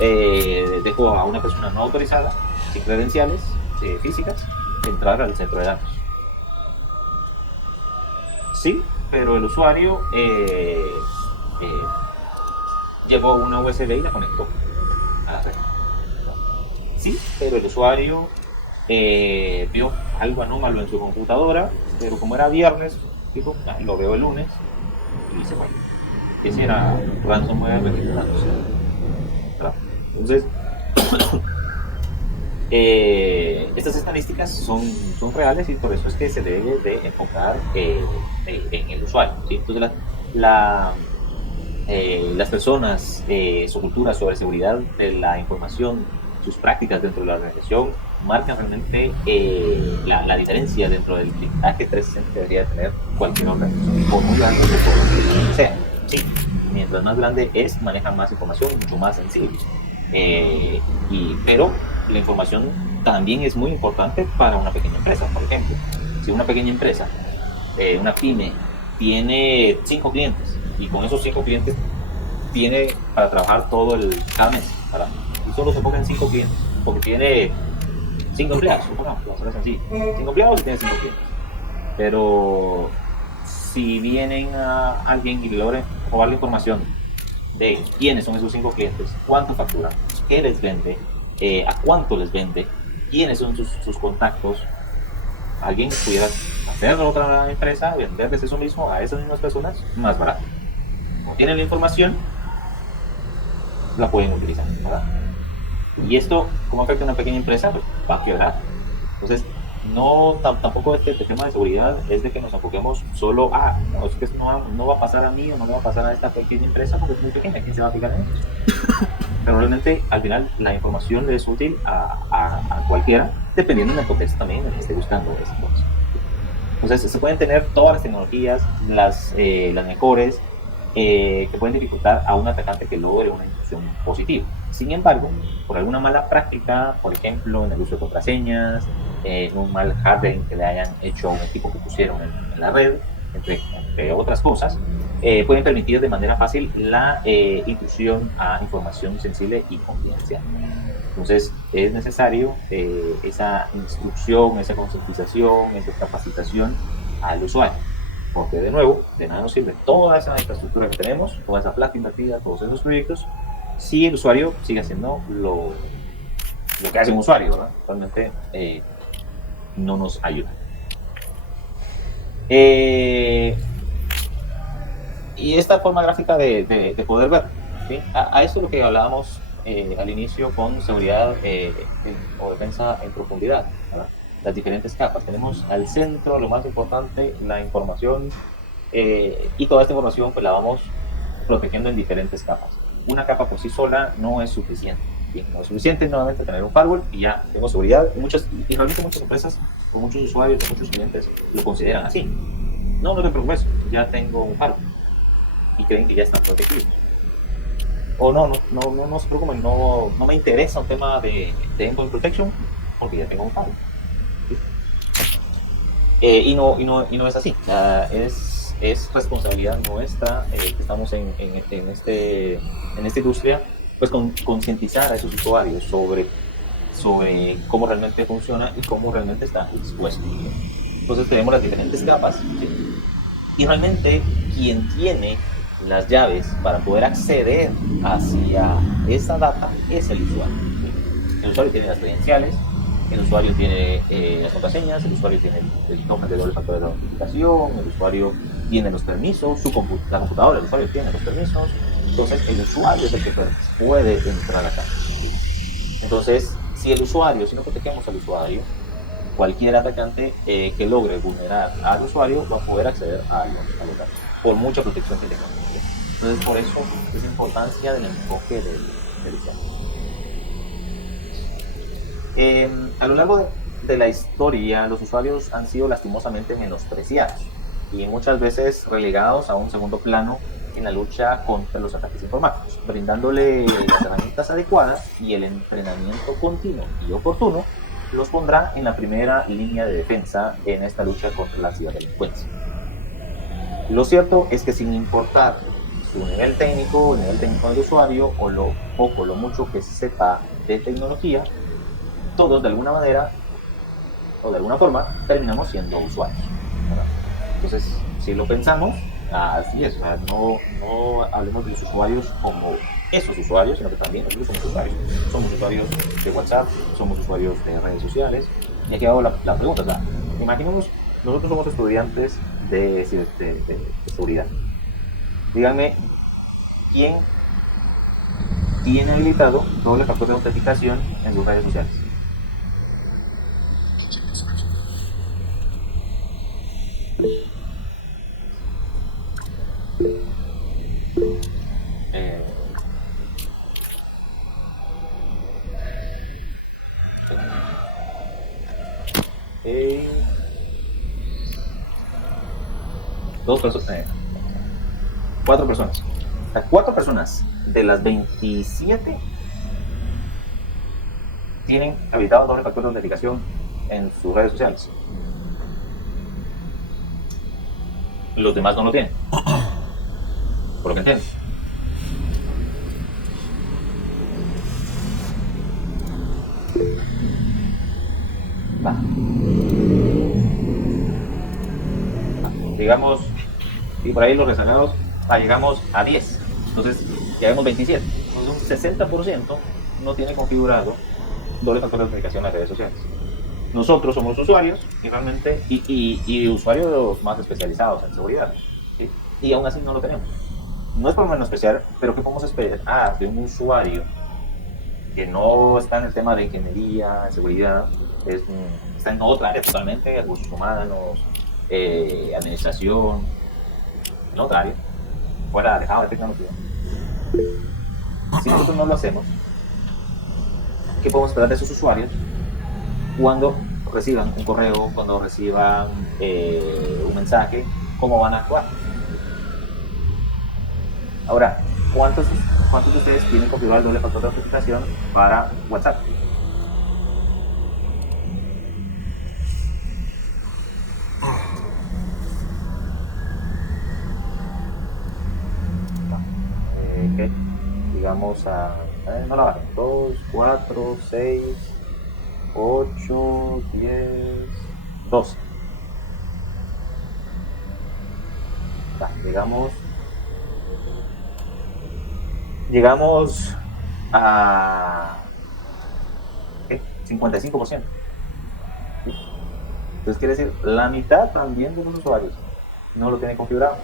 dejo a una persona no autorizada, sin credenciales físicas, entrar al centro de datos. Sí, pero el usuario eh, llevó una USB y la conectó a la red. Sí, pero el usuario vio algo anómalo en su computadora, pero como era viernes, dijo, "Ah, lo veo el lunes", y se fue. Ese era ransomware registrándose, ¿verdad? Entonces, estas estadísticas son reales y por eso es que se debe de enfocar en el usuario, ¿sí? Entonces, la, las personas, su cultura sobre seguridad de la información, sus prácticas dentro de la organización, marcan realmente la diferencia dentro del blindaje 360 que debería tener cualquier organización, por muy grande o por lo que sea. Sí, mientras más grande es, maneja más información, mucho más sensible. Pero la información también es muy importante para una pequeña empresa. Por ejemplo, si una pequeña empresa, una pyme, tiene 5 clientes y con esos 5 clientes tiene para trabajar todo cada mes, ¿verdad? Y solo se enfoca en 5 clientes, porque tiene 5 empleados, supongamos, vamos a hacer así. 5 empleados y tiene 5 clientes. Pero si vienen a alguien y le logran robar la información de quiénes son esos 5 clientes, cuánto facturan, qué les vende, a cuánto les vende, quiénes son sus contactos, alguien pudiera hacer otra empresa, venderles eso mismo a esas mismas personas más barato. Como tienen la información, la pueden utilizar, ¿verdad? Y esto, ¿cómo afecta a una pequeña empresa? Pues va a quebrar. Entonces, no, tampoco es que el tema de seguridad es de que nos enfoquemos solo a, no, es que no va a pasar a mí o no le va a pasar a esta pequeña empresa porque es muy pequeña, ¿quién se va a fijar en eso? Pero realmente, al final, la información le es útil a cualquiera, dependiendo del contexto también en el que esté buscando esa información. Entonces, se pueden tener todas las tecnologías, las mejores, que pueden dificultar a un atacante que logre una intrusión positiva. Sin embargo, por alguna mala práctica, por ejemplo, en el uso de contraseñas, en un mal hardware que le hayan hecho a un equipo que pusieron en la red, entre otras cosas, pueden permitir de manera fácil la intrusión a información sensible y confidencial. Entonces, es necesario esa instrucción, esa concientización, esa capacitación al usuario. Porque, de nuevo, de nada nos sirve toda esa infraestructura que tenemos, toda esa plata invertida, todos esos proyectos, si el usuario sigue haciendo lo que hace un usuario, ¿verdad? Realmente no nos ayuda. Y esta forma gráfica de poder ver, ¿sí? A esto es lo que hablábamos al inicio con seguridad o defensa en profundidad, ¿verdad? Las diferentes capas. Tenemos al centro, lo más importante, la información, y toda esta información pues la vamos protegiendo en diferentes capas. Una capa por sí sola no es suficiente. Bien, no es suficiente nuevamente tener un firewall y ya tengo seguridad. Y realmente muchas empresas, con muchos usuarios, con muchos clientes, lo consideran así. No, no te preocupes, ya tengo un firewall y creen que ya están protegidos. O no se preocupen, no me interesa un tema de endpoint protection porque ya tengo un firewall. ¿Sí? Y no es así. Es responsabilidad nuestra que estamos en esta industria, pues concientizar a esos usuarios sobre cómo realmente funciona y cómo realmente está expuesto. Entonces tenemos las diferentes capas, ¿sí? Y realmente quien tiene las llaves para poder acceder hacia esa data es el usuario. El usuario tiene las credenciales, el usuario tiene las contraseñas, el usuario tiene el token de doble factor de autenticación, el usuario tiene los permisos, la computadora, el usuario tiene los permisos. Entonces el usuario es el que puede entrar acá. Entonces, si no protegemos al usuario, cualquier atacante que logre vulnerar al usuario va a poder acceder a los datos, por mucha protección que tenga. Entonces, por eso es la importancia del enfoque del usuario. A lo largo de la historia, los usuarios han sido lastimosamente menospreciados y muchas veces relegados a un segundo plano en la lucha contra los ataques informáticos, brindándole las herramientas adecuadas y el entrenamiento continuo y oportuno los pondrá en la primera línea de defensa en esta lucha contra la ciberdelincuencia. Lo cierto es que sin importar su nivel técnico, el nivel técnico del usuario, o lo poco, lo mucho que sepa de tecnología, todos de alguna manera o de alguna forma terminamos siendo usuarios, ¿verdad? Entonces, si lo pensamos, así es, o sea, no hablemos de los usuarios como esos usuarios, sino que también nosotros somos usuarios. Somos usuarios de WhatsApp, somos usuarios de redes sociales. Y aquí hago la pregunta, o sea, imaginemos, nosotros somos estudiantes de seguridad. Díganme, ¿quién tiene habilitado doble factor de autenticación en sus redes sociales? Eh, eh, dos personas, cuatro personas. O sea, cuatro personas de las 27 tienen habilitado doble factor de autenticación en sus redes sociales. Los demás no lo tienen, por lo que entiendo. Va. Digamos, y por ahí los rezagados, llegamos a 10. Entonces, ya vemos 27. Entonces, un 60% no tiene configurado doble factor de autenticación en las redes sociales. Nosotros somos usuarios y realmente, y usuarios más especializados en seguridad, ¿sí? Y aún así no lo tenemos. No es por menos especial, pero ¿qué podemos esperar de un usuario que no está en el tema de ingeniería, en seguridad, está en otra área totalmente, recursos humanos, administración, en otra área, fuera alejado de tecnología? Si nosotros no lo hacemos, ¿qué podemos esperar de esos usuarios cuando reciban un correo, cuando reciban un mensaje? ¿Cómo van a actuar? Ahora, ¿cuántos de ustedes tienen configurado el doble factor de autenticación para WhatsApp? ¿Qué? Digamos no la bajen, 2, 4, 6, 8, 10, 12. Llegamos a 55%. ¿Sí? Entonces quiere decir, la mitad también de los usuarios no lo tienen configurado.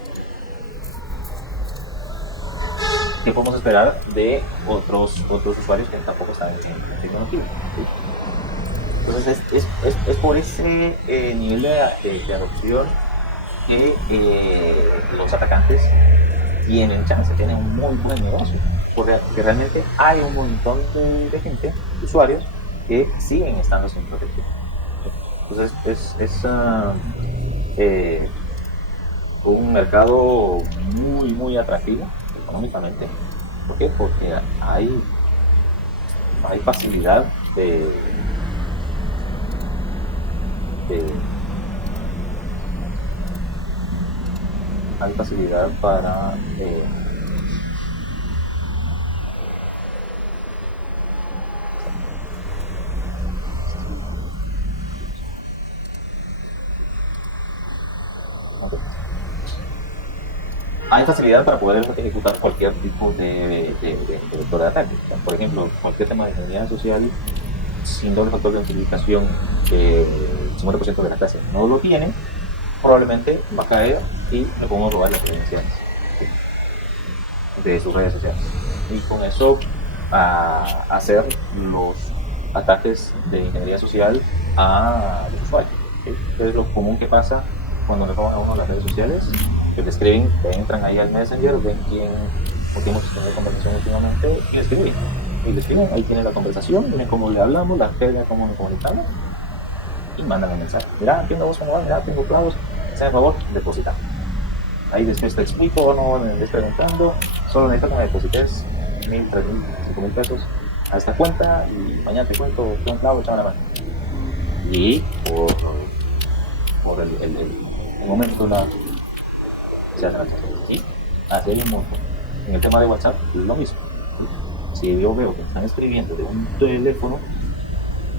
¿Qué podemos esperar de otros usuarios que tampoco están en tecnología? ¿Sí? Entonces es por ese nivel de adopción que los atacantes tienen chance, tienen un muy buen negocio, porque realmente hay un montón de gente, de usuarios, que siguen estando sin protección. Entonces un mercado muy atractivo económicamente. ¿Por qué? Porque hay facilidad de hay facilidad para hay facilidad para poder ejecutar cualquier tipo de vector de ataque. O sea, por ejemplo, cualquier tema de ingeniería social sin doble factor de identificación, que el 50% de la clase no lo tiene, probablemente va a caer y le podemos robar las credenciales de sus redes sociales. Y con eso hacer los ataques de ingeniería social a los usuarios. ¿Sí? Entonces lo común que pasa cuando le roban a uno las redes sociales, que le escriben, que entran ahí al Messenger, ven con quién hemos tenido conversación últimamente, y le escriben. Y le escriben, ahí tiene la conversación, miren cómo le hablamos, la regla, cómo nos comunicamos, y mandan el mensaje. Mira, entiendo vos cómo va, mira, tengo clavos, sea, por favor, depositar. Ahí después te explico, no me estés preguntando, solo necesito que me deposites 1,000, 3,000, 5,000 pesos a esta cuenta y mañana te cuento qué un clavo, echaba la mano. Y por el momento se hace la transacción. Y así hay un montón. En el tema de WhatsApp, lo mismo. Si yo veo que están escribiendo de un teléfono,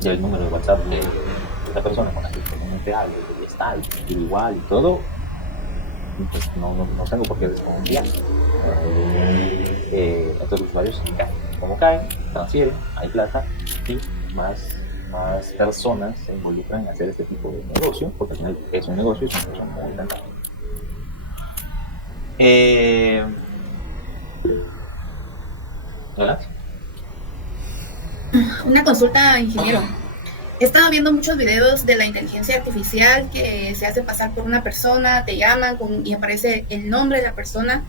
ya el número de WhatsApp de esta persona con la que comúnmente hablo, y está, y igual y todo, pues no tengo por qué desconfiar. Estos usuarios caen. Como caen, transfieren, hay plata y más personas se involucran en hacer este tipo de negocio, porque al final es un negocio y es un negocio muy rentable. ¿Verdad? Una consulta, ingeniero. He estado viendo muchos videos de la inteligencia artificial que se hace pasar por una persona, te llaman y aparece el nombre de la persona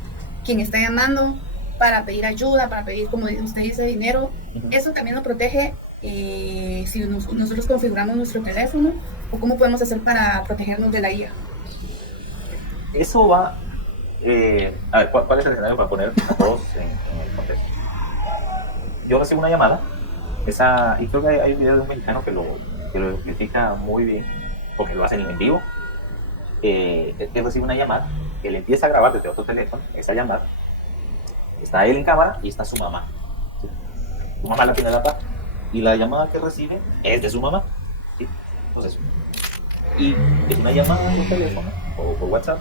quien está llamando para pedir ayuda, para pedir, como usted dice, dinero. ¿Eso también nos protege si nosotros configuramos nuestro teléfono? ¿O cómo podemos hacer para protegernos de la IA? Eso va... a ver, ¿cuál es el escenario para poner a todos en el contexto? Yo recibo una llamada, y creo que hay un video de un mexicano que lo explica muy bien, porque lo hacen en vivo. Él recibe una llamada, él empieza a grabar desde otro teléfono esa llamada, está él en cámara y está su mamá. ¿Sí? Su mamá la tiene la pata y la llamada que recibe es de su mamá. ¿Sí? Entonces, y es una llamada por teléfono o por WhatsApp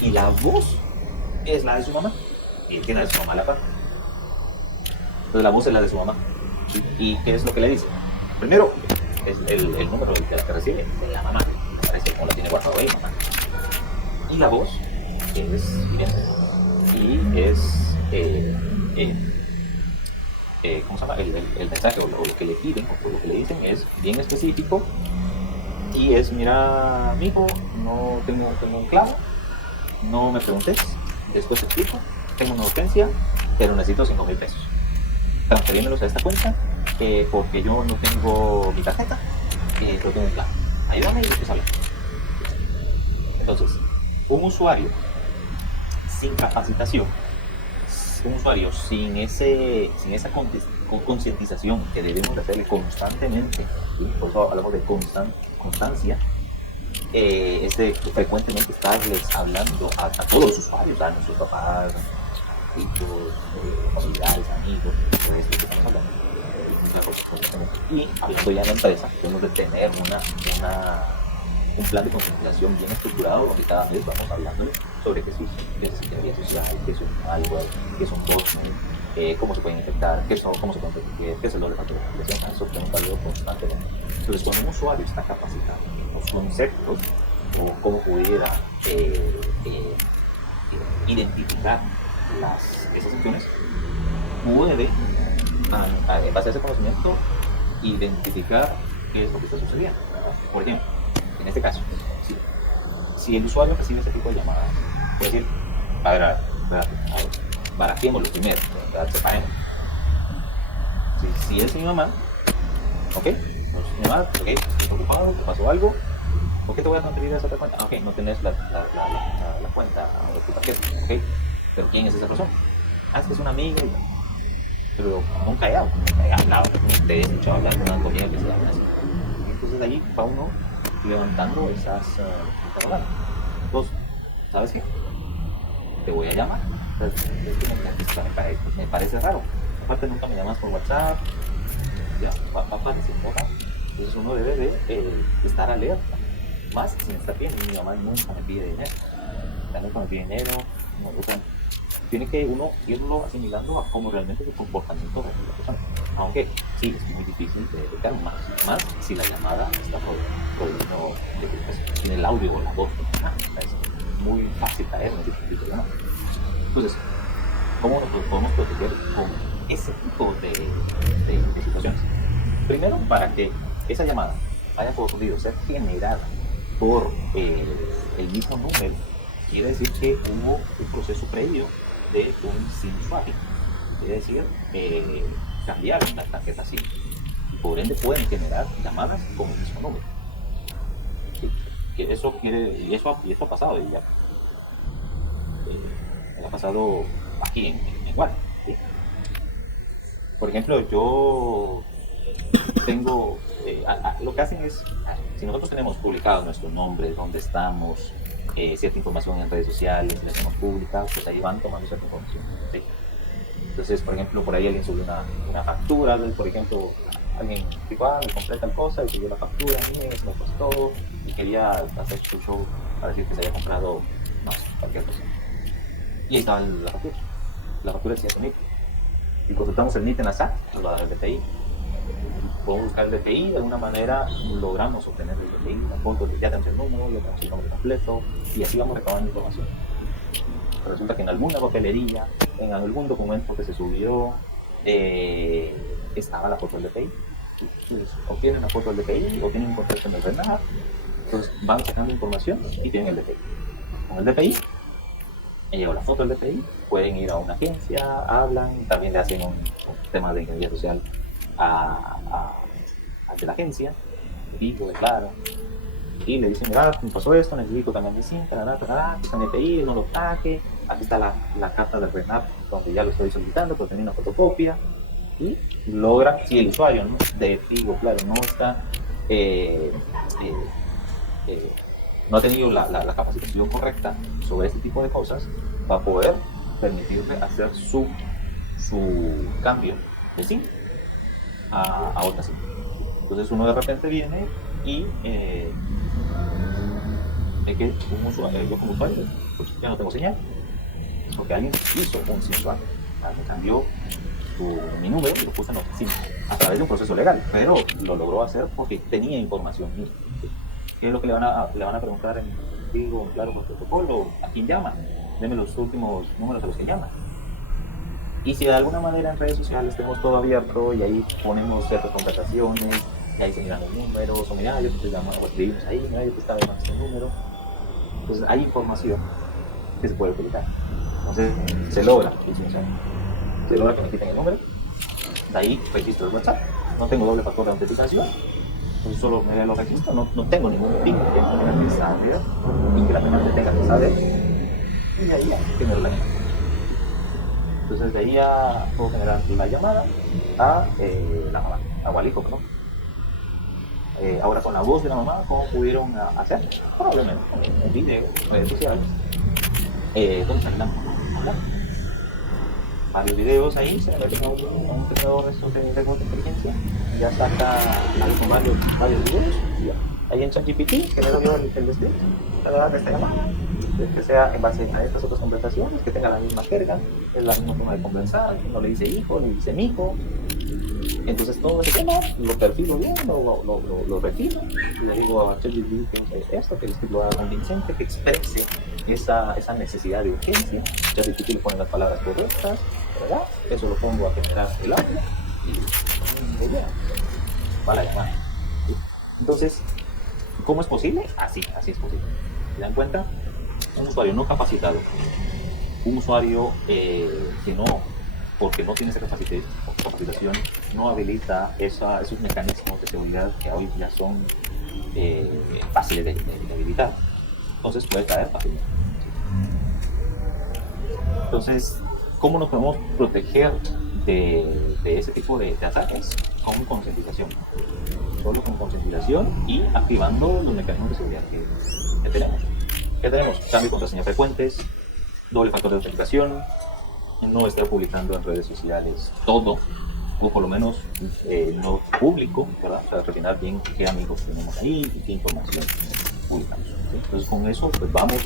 y la voz es la de su mamá y él tiene a su mamá la pata. Entonces la voz es la de su mamá. ¿Sí? ¿Y qué es lo que le dice? Primero, es el número de la que recibe de la mamá. Parece como la tiene guardado ahí, mamá. Y la voz es idéntica. Y es, ¿cómo se llama? El mensaje o lo que le piden o lo que le dicen es bien específico. Y es, mira, mijo, no tengo un clavo, no me preguntes, después te explico, tengo una urgencia, pero necesito 5,000 pesos. Transferímelos a esta cuenta porque yo no tengo mi tarjeta, pero tengo un clavo. Ayúdame y después hablamos. Entonces, un usuario sin capacitación, un usuario sin esa concientización que debemos hacerle constantemente, ¿sí? Por eso hablamos de constancia, frecuentemente estarles hablando a todos los usuarios, a nuestros papás, hijos, familiares, amigos, de esto que estamos hablando. Y hablando ya en la empresa, debemos de tener un plan de concientización bien estructurado donde cada vez vamos hablando sobre qué es ingeniería social, qué es un malware, qué es un botnet, cómo se pueden infectar, cómo se pueden proteger, qué es el doble factor de autenticación. Eso tenemos que hablarlo constantemente. Entonces, cuando un usuario está capacitado en los conceptos o cómo pudiera identificar esas acciones, puede, en base a ese conocimiento, identificar qué es lo que está sucediendo. Por ejemplo, en este caso, si el usuario recibe este tipo de llamadas, puede decir, a ver, barajémoslo primero, separemos. Si es mi mamá, ok, mi mamá, ok, estoy preocupado, te pasó algo, ¿por qué te voy a transferir esa otra cuenta? Ok, no tenés la cuenta de tu tarjeta, ok, pero ¿quién es esa persona? Es que es una amiga, pero nunca he hablado, ni te he escuchado hablar con una amiga que se llama así. Entonces ahí va uno levantando esas interrogantes. Entonces, ¿sabes qué? Te voy a llamar. Entonces, me parece raro. Aparte nunca me llamas por WhatsApp, ya, va a parecer raro. Entonces uno debe de estar alerta. Más sin estar bien, mi mamá nunca me pide dinero. Nunca me pide dinero, no, o sea, tiene que uno irlo asimilando a cómo realmente es el comportamiento de la persona. Aunque sí, es muy difícil de detectar, más si la llamada está produciendo, tiene el audio o la voz de la persona. Es muy fácil caer en ese tipo de llamadas. Entonces, ¿cómo nos podemos proteger con ese tipo de situaciones? Primero, para que esa llamada haya podido ser generada por el mismo número, quiere decir que hubo un proceso previo de un SIM swapping, quiere decir cambiaron la tarjeta SIM y por ende pueden generar llamadas con el mismo número. ¿Sí? Y eso ha pasado ya. Ha pasado aquí en Guate. ¿Sí? Por ejemplo, yo tengo, lo que hacen es, si nosotros tenemos publicado nuestro nombre, dónde estamos, cierta información en redes sociales, la hacemos pública, pues ahí van tomando cierta información. ¿Sí? Entonces, por ejemplo, por ahí alguien subió una factura, por ejemplo, alguien dijo, me compré tal cosa y subió la factura, mire, me costó, y quería hacer su show para decir que se había comprado, no sé, cualquier cosa. Y ahí estaba la factura. La factura decía su NIT. Si consultamos el NIT en la SAT, nos va a dar el DPI. Podemos buscar el DPI, de alguna manera logramos obtener el DPI, la foto, ya tenemos el número, ya tenemos el nombre completo, y así vamos recabando información. Pero resulta que en alguna papelería, en algún documento que se subió, estaba la foto del DPI. Entonces, obtienen la foto del DPI, o tienen un contacto en el RENAP, entonces van sacando información y tienen el DPI. Con el DPI, o la foto del DPI, pueden ir a una agencia, hablan, también le hacen un tema de ingeniería social a de la agencia, y lo declaran, y le dicen, mira, me pasó esto, necesito también mi SIM, aquí está mi DPI, no lo taque, aquí está la carta del RENAP, donde ya lo estoy solicitando, pero tenía una fotocopia, y logra, si el usuario, ¿no? Claro, no está, no ha tenido la capacitación correcta sobre este tipo de cosas, va a poder permitirle hacer su cambio de SIM a otra SIM. Entonces uno de repente viene y ve que un usuario, yo como usuario, pues ya no tengo señal, porque alguien hizo un SIM swap, alguien cambió mi número y lo puso en otra SIM a través de un proceso legal, pero lo logró hacer porque tenía información mía. ¿Qué es lo que le van a preguntar en Vigo, claro, por protocolo? ¿A quién llama? Deme los últimos números de los que llaman. Y si de alguna manera en redes sociales tenemos todo abierto y ahí ponemos ciertas contrataciones, y ahí se miran los números, o mira, yo te estoy llamando, o escribimos ahí, mira, yo te estaba llamando este número. Entonces hay información que se puede utilizar. Entonces se logra que me quiten el número, de ahí registro el WhatsApp, no tengo doble factor de autenticación, entonces solo me lo registro, no tengo ningún PIN que tenga que saber y que la persona tenga que saber, y de ahí ya genero la llamada. Entonces de ahí ya puedo generar la llamada a la mamá, a Gualico, ¿no? Ahora con la voz de la mamá, ¿cómo pudieron hacer? Probablemente en video, redes sociales, donde salen hablando. Varios videos ahí, se le meten a un teclador de estos de inteligencia, ya saca ahí con varios videos, y ya. Ahí en ChatGPT genero yo el script, de esta llamada, que sea en base a estas otras conversaciones, que tenga la misma jerga, es la misma forma de conversar, no le dice hijo, le dice mijo. Entonces todo ese tema lo perfilo bien, lo refino, y le digo a ChatGPT que esto, que el script lo haga convincente, que exprese esa necesidad de urgencia. ChatGPT le pone las palabras correctas, ¿verdad? Eso lo pongo a generar el audio y ya, va la llamada. ¿Sí? Entonces, ¿cómo es posible? Así es posible. ¿Se dan cuenta? Un usuario no capacitado, un usuario que no, porque no tiene esa capacitación, no habilita esos mecanismos de seguridad que hoy ya son fáciles de habilitar. Entonces puede caer fácilmente. Entonces, ¿cómo nos podemos proteger de ese tipo de ataques? Con concientización. Solo con concientización y activando los mecanismos de seguridad que tenemos. ¿Qué tenemos? Cambio de contraseña frecuentes, doble factor de autenticación, no estar publicando en redes sociales todo, o por lo menos no público, ¿verdad? O sea, refinar bien qué amigos tenemos ahí y qué información publicamos. ¿Sí? Entonces con eso pues vamos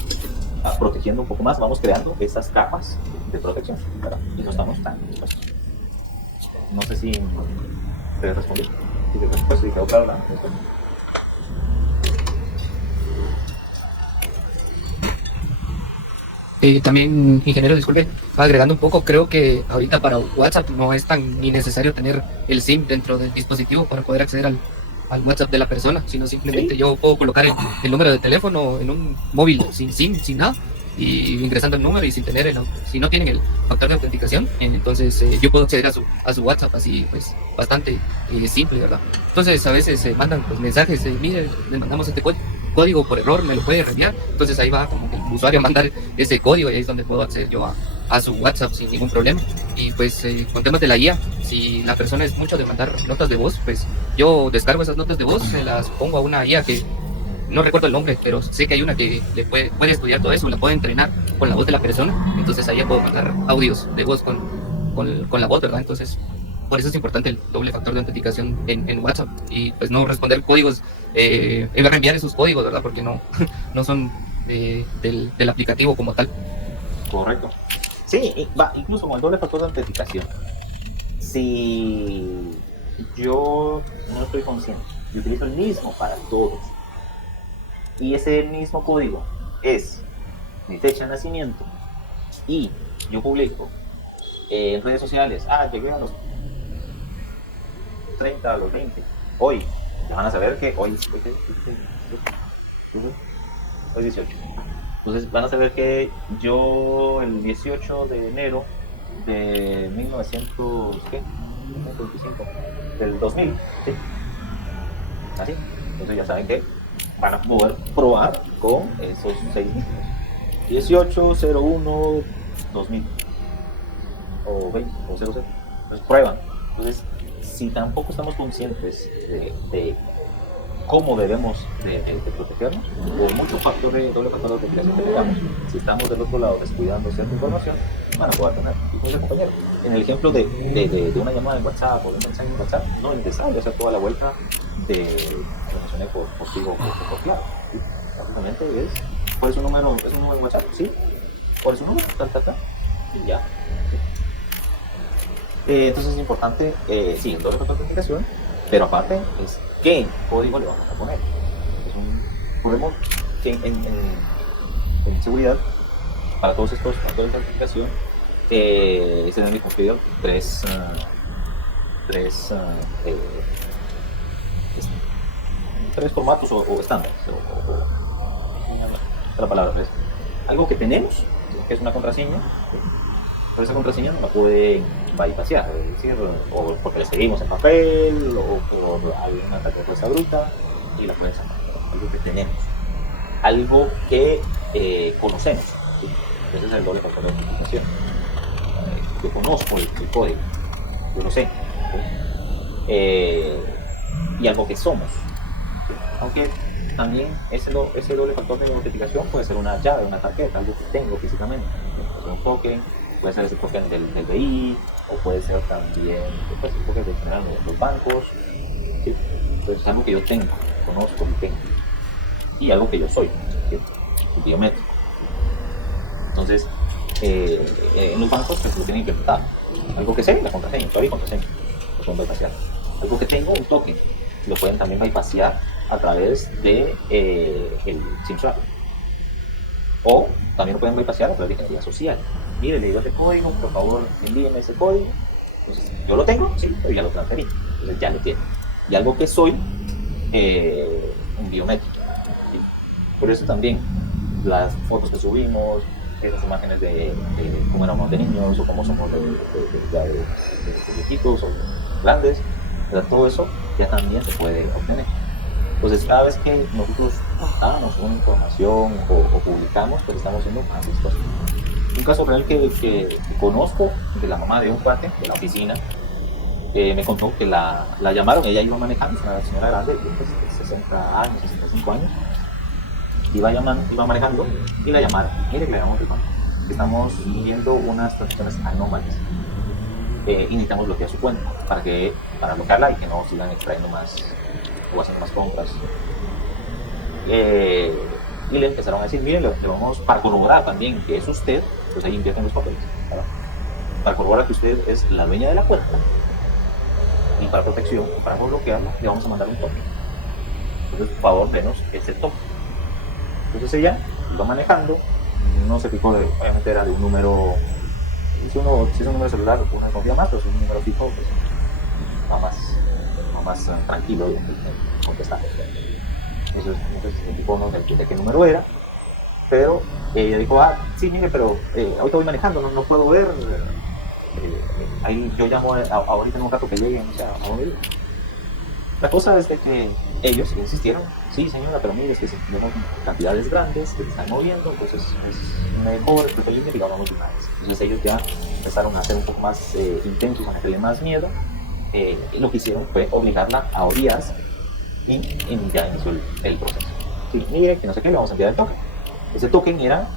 protegiendo un poco más, vamos creando esas capas de protección, ¿verdad? Y no estamos tan expuestos. No sé si te respondí. Si te respuesta y quedó claro la respuesta. También, ingeniero, disculpe, agregando un poco, creo que ahorita para WhatsApp no es tan ni necesario tener el SIM dentro del dispositivo para poder acceder al WhatsApp de la persona, sino simplemente yo puedo colocar el número de teléfono en un móvil sin SIM, sin nada, y ingresando el número y sin tener si no tienen el factor de autenticación, entonces yo puedo acceder a su WhatsApp así, pues, bastante simple, ¿verdad? Entonces a veces se mandan pues, mensajes, mire, le mandamos este código por error, me lo puede reenviar, entonces ahí va como que el usuario a mandar ese código y ahí es donde puedo acceder yo a su WhatsApp sin ningún problema. Y pues con temas de la IA, si la persona es mucho de mandar notas de voz, pues yo descargo esas notas de voz, se las pongo a una IA que no recuerdo el nombre, pero sé que hay una que puede estudiar todo eso, la puede entrenar con la voz de la persona, entonces ahí ya puedo mandar audios de voz con la voz, ¿verdad? Entonces, por eso es importante el doble factor de autenticación en WhatsApp, y pues no responder códigos, reenviar esos códigos, ¿verdad? Porque no, no son del aplicativo como tal. Correcto. Sí, incluso con el doble factor de autenticación. Si yo no estoy consciente, yo utilizo el mismo para todos, y ese mismo código es mi fecha de nacimiento, y yo publico en redes sociales, llegué a los 30, a los 20, hoy, ya van a saber que hoy es 18. Entonces van a saber que yo el 18 de enero de 1925, del 2000, ¿sí? Así. Entonces ya saben que van a poder probar con esos 6 dígitos. 1801-2000 o 20 o 00. Entonces prueban. Entonces, si tampoco estamos conscientes de cómo debemos de protegernos, por mucho factor de doble factor de autenticación que tengamos, si estamos del otro lado descuidando cierta información, van a poder tener. Y con el compañero, en el ejemplo de una llamada en WhatsApp o de un mensaje en WhatsApp, no es necesario hacer toda la vuelta lo mencioné por claro. ¿Sí? Básicamente es, ¿cuál es su número? ¿Es un número en WhatsApp? Sí. ¿Cuál es su número? Y ya. Entonces es importante, sí, el doble factor de autenticación, pero aparte es qué código le vamos a poner. Podemos en seguridad, para todos estos factores de autenticación, se deben cumplir tres formatos o estándares, la palabra es algo que tenemos, que es una contraseña, pero esa contraseña no la pueden bypassear, es decir, o porque la seguimos en papel, o por alguna cosa bruta, y la pueden sacar. Algo que tenemos, algo que conocemos, ¿sí? Ese es el doble factor de autenticación. Yo conozco el código, yo lo sé, ¿sí? Y algo que somos, ¿sí? Aunque también ese doble factor de autenticación puede ser una llave, una tarjeta, algo que tengo físicamente, puede ser un token, puede ser ese token del BI, o puede ser también el token de general de los bancos, ¿sí? Entonces es algo que yo tengo, conozco y tengo, y algo que yo soy, ¿sí? El biométrico. Entonces, en los bancos pues lo tienen implementado. Algo que sé, la contraseña, todavía contraseña, lo pueden bypassear. Algo que tengo, un token, lo pueden también bypassear a través de el SIM swap. O también lo pueden bypassear a través de ingeniería social. Mire, le digo ese código, por favor envíenme ese código. Entonces, yo lo tengo, sí, pero ya lo transferí. Entonces ya lo tiene. Y algo que soy, un biométrico, ¿sí? Por eso también las fotos que subimos, esas imágenes de cómo éramos de niños o cómo somos de viejitos o grandes, ¿verdad? Todo eso ya también se puede obtener. Entonces, cada vez que nosotros damos una información o publicamos, pues estamos haciendo más cosas. Un caso real que conozco de la mamá de un cuate de la oficina, me contó que la llamaron, ella iba manejando, una señora grande, de 60 años, 65 años, iba manejando y la llamaron. Mire que le damos el banco, estamos viendo unas transacciones anómalas y necesitamos bloquear su cuenta para bloquearla y que no sigan extrayendo más o haciendo más compras. Y le empezaron a decir, mire, le vamos para corroborar también que es usted, pues ahí invierten los papeles, ¿verdad? Para corroborar que usted es la dueña de la cuenta y para protección, para bloquearla, le vamos a mandar un token. Entonces, por favor, denos ese token. Entonces ella iba manejando, no se fijó, obviamente era de un número, si es un número celular, uno confía más, pero si es un número fijo, pues va más tranquilo de contestar. Entonces el tipo no sé de qué número era, pero ella dijo, sí, mire, pero ahorita voy manejando, no puedo ver, ahí yo llamo ahorita en un rato que lleguen, o sea, a morir. La cosa es de que ellos insistieron, sí señora, pero mire, es que si tenemos cantidades grandes que se están moviendo, entonces es mejor, es preferible que lo hagamos una vez. Entonces ellos ya empezaron a ser un poco más intensos, a meterle más miedo, y lo que hicieron fue obligarla a orillas y ya inició el proceso. sí, mire, que no sé qué, le vamos a enviar el token. Ese token era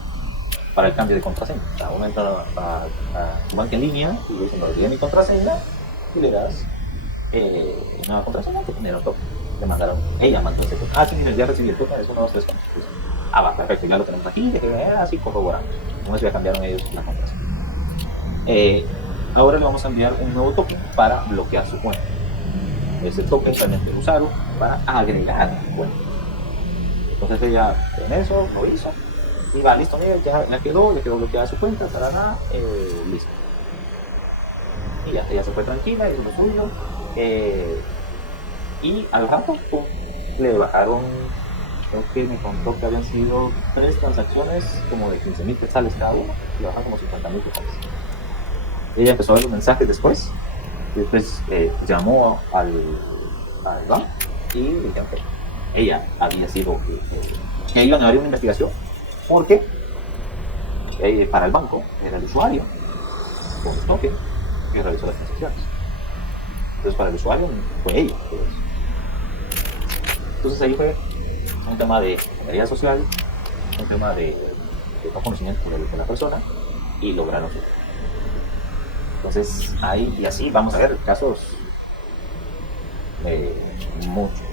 para el cambio de contraseña. O sea, uno entra a tu banca en línea y le dice, no olvide mi contraseña, y le das nueva contraseña, que genera un token. Le mandaron, ella mandó ese token. Ah, sí, mire, ya recibí el token, es 1, 2, 3, 4. Ah, va, perfecto, ya lo tenemos aquí, de que así corroborando. Como ya cambiaron ellos la contraseña. Ahora le vamos a enviar un nuevo token para bloquear su cuenta. Ese token realmente lo usaron para agregar a cuenta. Entonces ella en eso lo hizo y va, listo, mire, ya quedó bloqueada su cuenta, tarará, listo. Y ya ella se fue tranquila, hizo lo suyo, y al rato pum, le bajaron, creo que me contó que habían sido 3 transacciones como de 15,000 quetzales cada una, le bajaron como 50,000 quetzales. Ella empezó a ver los mensajes después, y después llamó al banco y dijeron que ella había sido, que iban a abrir una investigación porque para el banco era el usuario con el token que realizó las transacciones. Entonces para el usuario fue ella. Entonces ahí fue un tema de ingeniería social, un tema de no conocimiento de la persona y lograron su. Entonces ahí y así vamos a ver casos,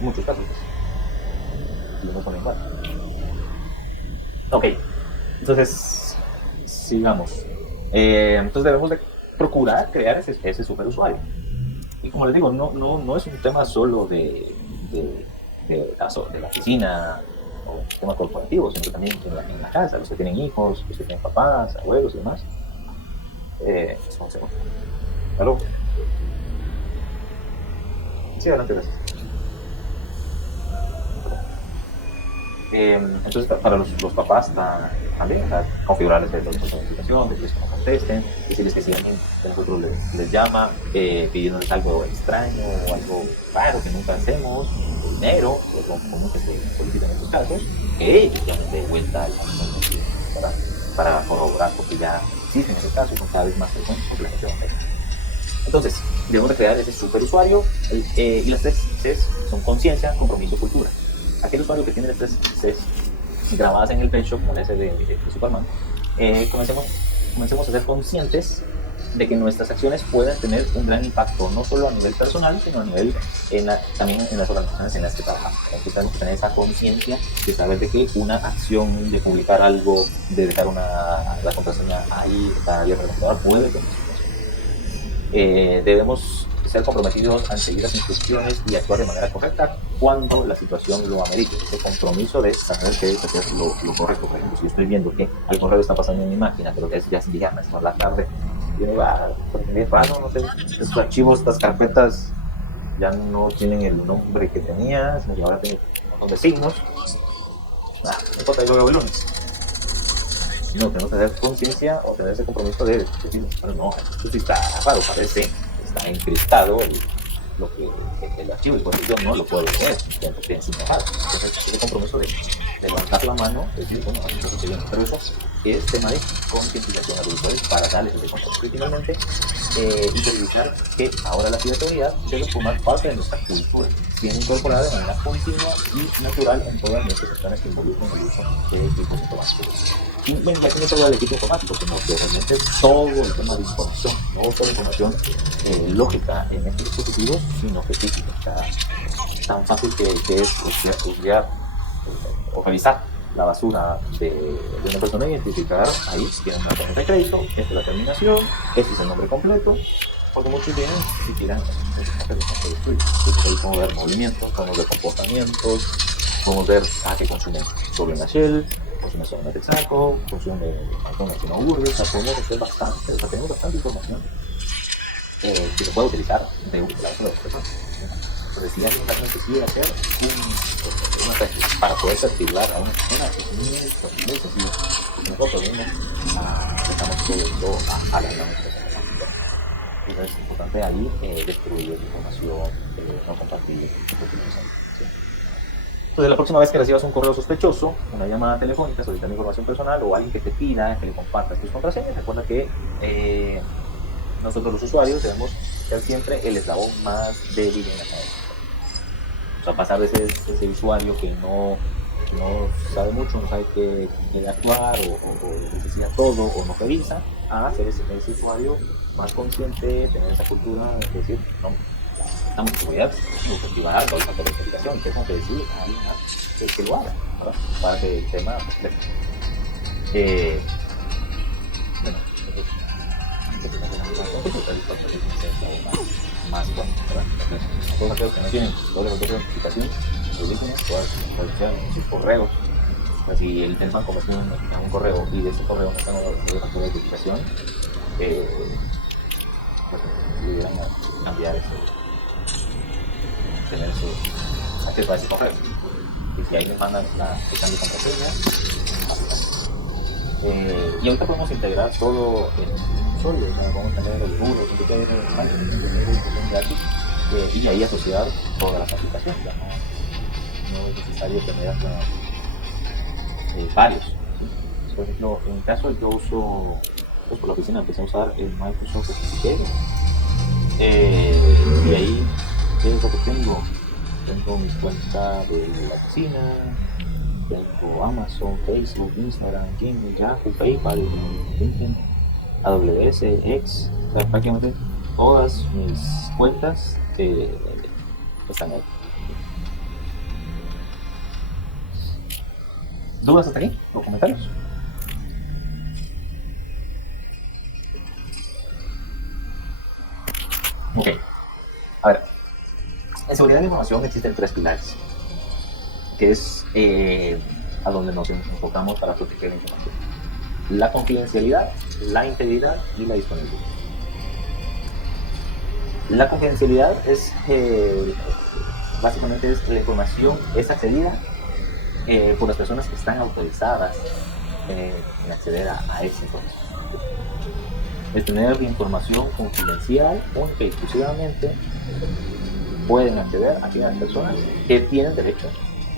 muchos casos. Y no son igual. Ok, entonces sigamos. Entonces debemos de procurar crear ese superusuario. Y como les digo, no es un tema solo de la oficina o un tema corporativo, sino también en la casa, los que tienen hijos, los que tienen papás, abuelos y demás. Un segundo. ¿Aló? Sí, adelante, gracias. Entonces para los papás también, o sea, configurarles la notificación, decirles que no contesten, decirles que si alguien de nosotros les llama pidiéndoles algo extraño o algo raro que nunca hacemos, dinero, que es lo común que se solicita en estos casos, que ellos llamen de vuelta al para corroborar, porque ya existen en ese caso, son cada vez más frecuentes porque la gente va a hacer. Entonces, debemos de crear ese superusuario y las 3 Cs son conciencia, compromiso, cultura. Aquel usuario que tiene las 3 Cs grabadas en el pecho, como la S de Superman, comencemos a ser conscientes de que nuestras acciones pueden tener un gran impacto, no solo a nivel personal, sino a nivel también en las organizaciones en las que trabajamos. Tenemos que tener esa conciencia de saber de que una acción, de publicar algo, de dejar la contraseña ahí para abierta el computador, puede tener debemos ser comprometidos a seguir las instrucciones y actuar de manera correcta cuando la situación lo amerite. Ese compromiso de saber que es hacer lo correcto. Por ejemplo, si yo estoy viendo que el correo está pasando en mi máquina, pero que ya es viernes por la tarde, yo digo, porque es raro, no sé, estos archivos, estas carpetas ya no tienen el nombre que tenía, sino que ahora tienen un montón de signos. No importa, yo lo veo el lunes. No, tenemos que tener conciencia o tener ese compromiso de decir, pero no, esto sí está raro, parece, está encriptado el archivo, y por eso yo no lo puedo leer, porque es inmejado. Entonces, ese compromiso de levantar la mano, decir, bueno, aquí estoy viendo, pero eso es tema de concientización a los usuarios para darles ese compromiso. Y finalmente, interiorizar que ahora la ciberseguridad debe formar parte de nuestra cultura, siendo incorporada de manera continua y natural en todas nuestras acciones que involucran el uso de equipos informáticos. Y me imagino todo el equipo informático, sino que realmente todo el tema de información, no solo información lógica en estos dispositivos, sino que física. Tan fácil que es estudiar o revisar la basura de una persona, identificar ahí si tienen una tarjeta de crédito, esta es la terminación, este es el nombre completo, porque muchos vienen y tiran entonces ahí podemos ver movimientos, podemos ver comportamientos, podemos ver que consumen sobre la shell, consume solamente el saco, consume algunos que no burgues, o sea, podemos hacer bastante, o sea, tenemos bastante información que se puede utilizar de la base de las personas. Entonces, si alguien realmente quiere hacer una técnica para poder certificar a una persona, es muy sencillo. Nosotros mismos dejamos todo esto a la persona. Entonces es importante ahí destruir información, no compartir. ¿Sí? Entonces la próxima vez que recibas un correo sospechoso, una llamada telefónica solicitando información personal o alguien que te pida que le compartas tus contraseñas, recuerda que nosotros los usuarios debemos ser siempre el eslabón más débil en la cadena. O sea, pasar de ese usuario que no no sabe mucho, no sabe qué actuar o decía todo o no revisa, a ser ese usuario más consciente, tener esa cultura de decir, no, estamos en seguridad, no cultivar toda esa verificación, que es como que decir a alguien más que lo haga, ¿verdad? Para que el tema completo. Bueno, más bueno, ¿verdad? Entonces, todos aquellos que no tienen doble factor de identificación, revisen todas sus correos. O sea, si el banco convierte en un correo y de ese correo no está doble factor de identificación, pues pudieran cambiar tener acceso a ese correo. Y si ahí les mandan el cambio de contraseña, y ahorita podemos integrar todo en un solo, o sea, vamos a tener los muros, en que hay en gratis, y ahí asociar todas las aplicaciones. Ya no es necesario tener varios. ¿Sí? Por ejemplo, en mi caso yo uso, pues por la oficina empecé a usar el Microsoft Authenticator, y ahí es lo que tengo. Tengo mis cuentas de la oficina, tengo Amazon, Facebook, Instagram, Gmail, Yahoo, PayPal, LinkedIn, AWS, X, o sea, prácticamente todas mis cuentas están ahí. ¿Dudas hasta aquí? ¿O comentarios? Ok. A ver. En seguridad de la información existen 3 pilares, que es a donde nos enfocamos para proteger la información: la confidencialidad, la integridad y la disponibilidad. La confidencialidad es básicamente la información es accedida por las personas que están autorizadas en acceder a esa información. Es tener información confidencial, única y exclusivamente pueden acceder a aquellas personas que tienen derecho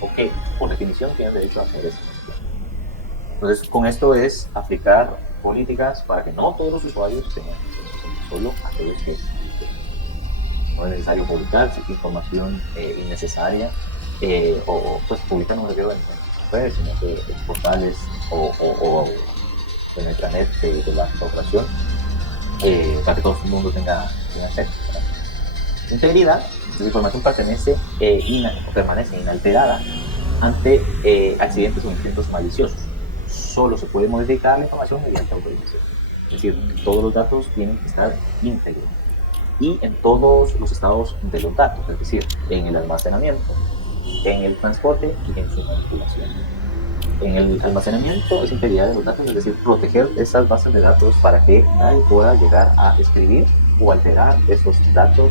o que por definición tienen derecho a acceder a esa información. Entonces, con esto es aplicar políticas para que no todos los usuarios tengan acceso, solo aquellos que no es necesario publicar cierta información innecesaria, o pues publicar no me refiero en redes, sino que en portales o en el intranet de la corporación, para que todo el mundo tenga acceso, ¿verdad? Integridad: la información permanece inalterada ante accidentes o intentos maliciosos. Solo se puede modificar la información mediante autorización. Es decir, todos los datos tienen que estar íntegros y en todos los estados de los datos, es decir, en el almacenamiento, en el transporte y en su manipulación. En el almacenamiento es integridad de los datos, es decir, proteger esas bases de datos para que nadie pueda llegar a escribir o alterar esos datos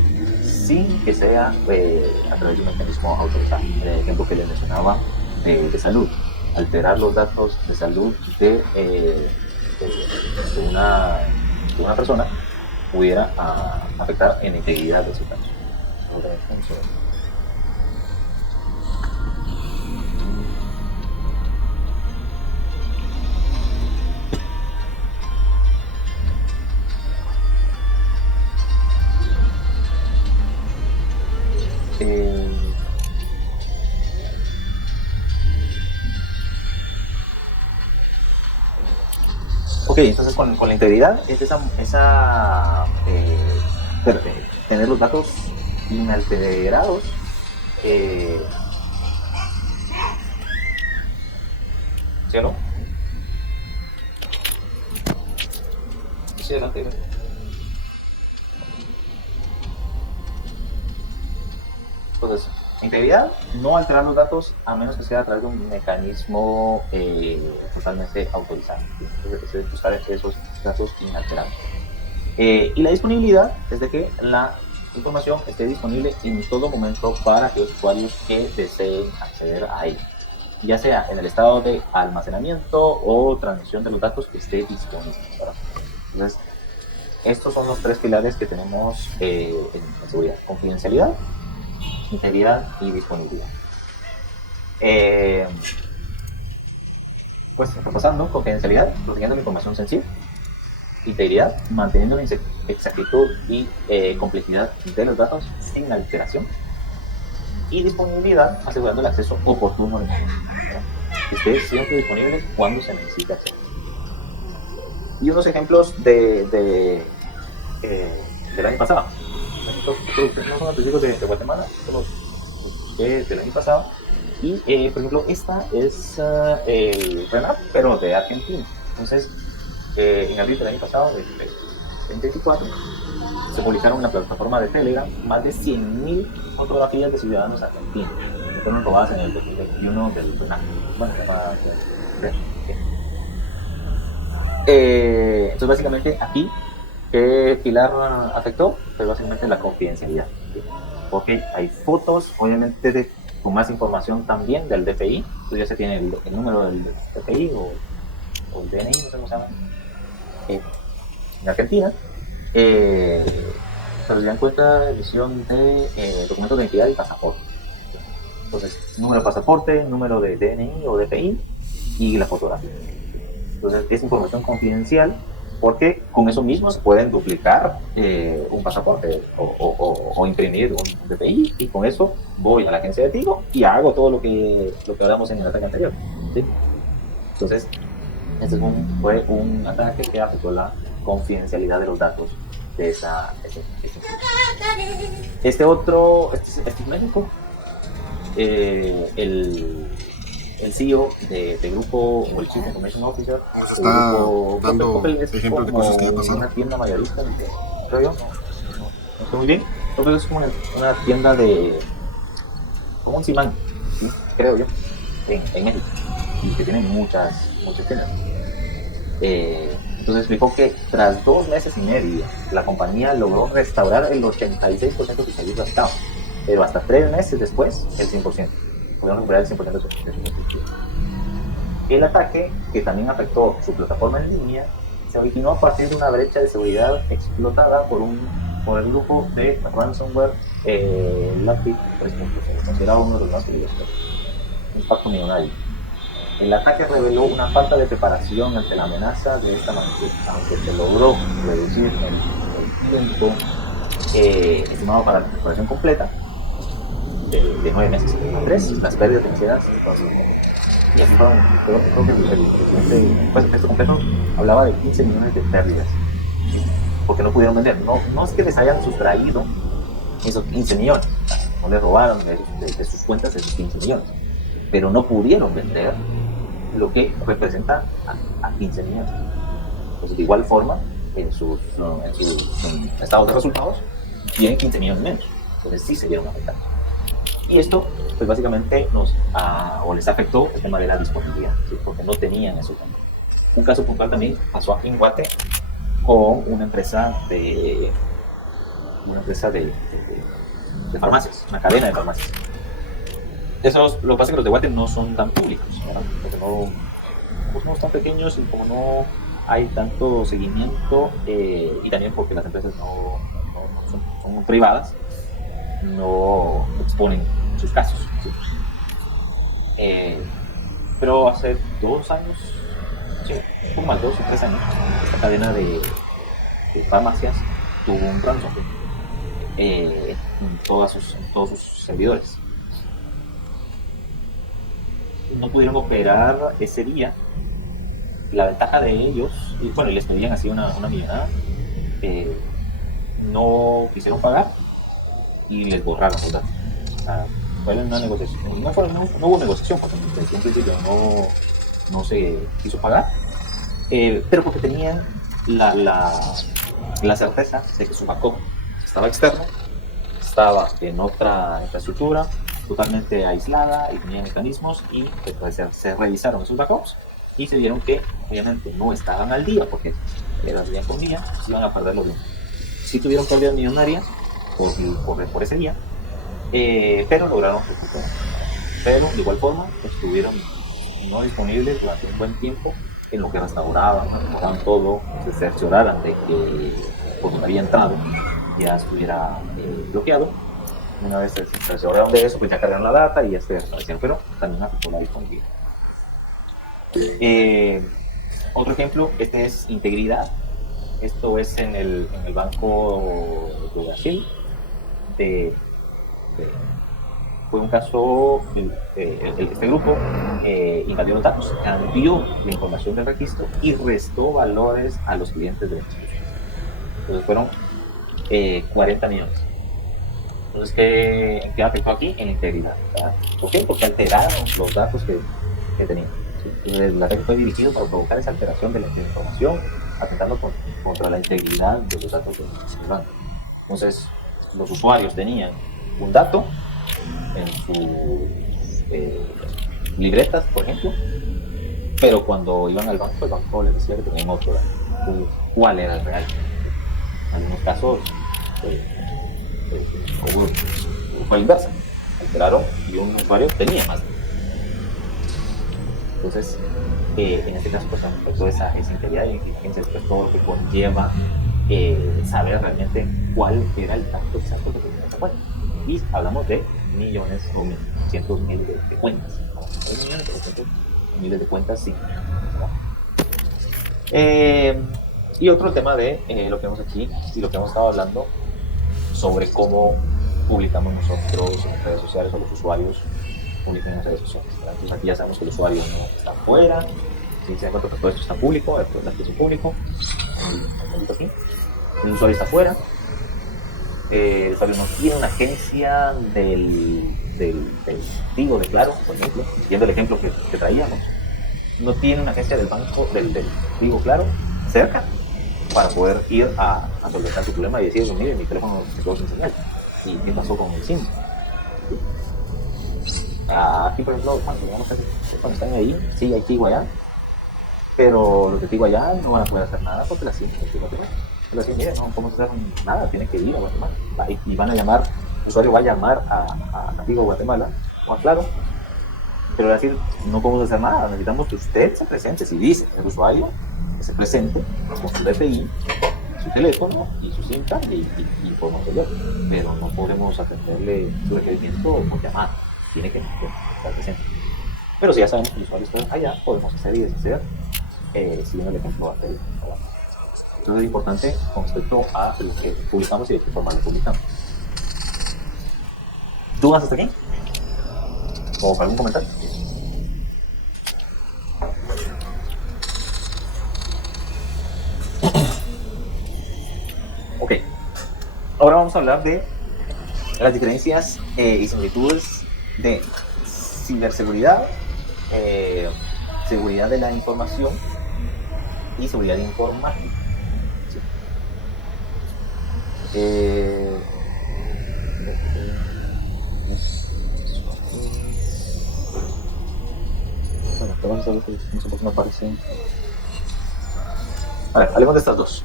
sin que sea a través de un mecanismo autorizado. El ejemplo que les mencionaba de salud: alterar los datos de salud de una persona pudiera afectar en la integridad de sus datos. Ok, entonces con la integridad es tener los datos inalterados, ¿sí o no? Sí, adelante. Entonces, integridad: no alterar los datos a menos que sea a través de un mecanismo totalmente autorizado. Entonces, es buscar esos datos inalterados. Y la disponibilidad es de que la información esté disponible en todo momento para aquellos usuarios que deseen acceder a ella, ya sea en el estado de almacenamiento o transmisión de los datos que esté disponible, ¿verdad? Entonces, estos son los 3 pilares que tenemos en seguridad: confidencialidad, integridad y disponibilidad. Pues repasando: confidencialidad, protegiendo la información sensible; integridad, manteniendo la exactitud y complejidad de los datos sin alteración; y disponibilidad, asegurando el acceso oportuno a la información, ¿verdad? Que esté siempre disponible cuando se necesite hacer. Y unos ejemplos del año pasado. Estos no son artículos de Guatemala, son los del año pasado. Y, por ejemplo, esta es el RENAP, pero de Argentina. Entonces, en abril del año pasado, del 2024, se publicaron en la plataforma de Telegram más de 100.000 fotografías de ciudadanos argentinos que fueron robadas en el 2021 del RENAP. Bueno, se llama RENAP. Entonces, básicamente, aquí, ¿qué pilar afectó? Pues básicamente la confidencialidad. Porque hay fotos, obviamente, con más información también del DPI. Entonces ya se tiene el número del DPI o el DNI, no sé cómo se llama. En Argentina, pero ya encuentra edición de documentos de identidad y pasaporte. Entonces, número de pasaporte, número de DNI o DPI y la fotografía. Entonces, es información confidencial porque con eso mismo se pueden duplicar un pasaporte o imprimir un DPI, y con eso voy a la agencia de Tigo y hago todo lo que hablamos en el ataque anterior, ¿sí? Entonces, este fue un ataque que afectó la confidencialidad de los datos de este otro, este es México. El CEO de grupo, o el Chief Information Officer, nos está grupo, dando Coppel es ejemplos de cosas que ya pasaron. una tienda mayorista, creo yo, no estoy muy bien. Coppel es como una tienda de, como un Simán, ¿sí? Creo yo, en México, y que tiene muchas tiendas. Entonces explicó que tras 2 meses y medio, la compañía logró restaurar el 86% que se había gastado, pero hasta 3 meses después, el 100%. Pudieron recuperar el 100% de su efectividad. El ataque, que también afectó su plataforma en línea, se originó a partir de una brecha de seguridad explotada por el grupo de ransomware Lapid 3.0, considerado uno de los más peligrosos. Impacto millonario. El ataque reveló una falta de preparación ante la amenaza de esta magnitud, aunque se logró reducir el tiempo estimado para la recuperación completa de 9 meses a 3, las pérdidas financieras. Y así creo que el texto completo hablaba de 15 millones de pérdidas, porque no pudieron vender. No es que les hayan sustraído esos 15 millones, no les robaron de sus cuentas esos 15 millones, pero no pudieron vender lo que representa a 15 millones. Entonces, de igual forma, en sus estados de resultados, tienen 15 millones menos. Entonces, sí se vieron afectados. Y esto, pues básicamente, les afectó el tema de la disponibilidad, ¿sí? Porque no tenían eso. Un caso puntual también pasó aquí en Guate con una empresa de farmacias, una cadena de farmacias. Lo que pasa es que los de Guate no son tan públicos, ¿verdad? Porque no somos tan pequeños y como no hay tanto seguimiento, y también porque las empresas no son privadas, no exponen sus casos, ¿sí? Pero hace 2 años, sí, un poco más, 2 o 3 años, esta cadena de farmacias tuvo un ransomware en todos sus servidores. No pudieron operar ese día. La ventaja de ellos, y bueno, les pedían así una millonada, no quisieron pagar y les borraron los datos. O sea, fue una negociación, no hubo negociación, porque desde un principio no se quiso pagar, pero porque tenían la certeza de que su backup estaba externo, estaba en otra infraestructura totalmente aislada y tenía mecanismos, y pues, se revisaron esos backups y se vieron que obviamente no estaban al día, porque eran día con día, pues iban a perder los bienes. Sí tuvieron pérdidas millonarias por ese día, pero lograron recuperar. Pero de igual forma estuvieron no disponibles durante un buen tiempo, en lo que restauraban todo, se cercioraran de que por donde había entrado ya estuviera bloqueado. Una vez se cercioraron de eso, pues ya cargaron la data y desaparecieron, pero también afectó la disponibilidad. Otro ejemplo, este es integridad. Esto es en el Banco de Brasil, fue un caso, este grupo invadió los datos, cambió la información del registro y restó valores a los clientes de la institución. Entonces fueron 40 millones. Entonces, ¿qué afectó aquí? En integridad, ¿verdad? ¿Por qué? Porque alteraron los datos que tenían. ¿Sí? Entonces, el ataque fue dirigido para provocar esa alteración de la información, atentando contra la integridad de los datos del banco. Entonces, los usuarios tenían un dato en sus libretas, por ejemplo, pero cuando iban al banco, el banco les decía que tenían otro dato. Entonces, ¿cuál era el real? En algunos casos fue inversa. Alteraron y un usuario tenía más. Entonces, en este caso, pues, afectó esa integridad y fíjense pues, todo lo que conlleva saber realmente cuál era el dato exacto que tenía esa cuenta. Y hablamos de millones o cientos miles de cuentas. ¿No? No millones, pero cientos miles de cuentas, sí. ¿No? Y otro tema de lo que vemos aquí y lo que hemos estado hablando sobre cómo publicamos nosotros en las redes sociales o los usuarios publican en las redes sociales. ¿Verdad? Entonces aquí ya sabemos que el usuario no está afuera, si se da cuenta que todo esto está público, el acceso público, aquí. El usuario está afuera, el usuario no tiene una agencia del Tigo, de Claro, por ejemplo, siguiendo el ejemplo que traíamos, no tiene una agencia del banco, del Tigo, Claro, cerca, para poder ir a solventar su problema y decir, mire, mi teléfono se quedó sin señal. ¿Y qué pasó con el SIM? Aquí, por ejemplo, cuando están ahí, sí hay Tigo allá, pero los de Tigo allá no van a poder hacer nada porque la SIM es de Guatemala. La SIM, mire, no podemos hacer nada, tienen que ir a Guatemala. Y van a llamar, el usuario va a llamar a Tigo Guatemala o a Claro, pero va a decir, no podemos hacer nada, necesitamos que usted se presente. Si dice el usuario que se presente con su DPI, su teléfono y su SIM card y podemos hacerlo, pero no podemos atenderle su requerimiento por llamada, tiene que estar presente. Pero si ya sabemos que el usuario está allá, podemos hacer y deshacer siguiendo el ejemplo anterior. Entonces es importante con respecto a lo que publicamos y de qué forma lo publicamos. ¿Dudas hasta aquí? ¿O algún comentario? Ok, ahora vamos a hablar de las diferencias y similitudes de ciberseguridad, seguridad de la información y seguridad informática. ¿Sí? Bueno, vamos a ver si no sé por qué me aparece. A ver, hablemos de estas dos.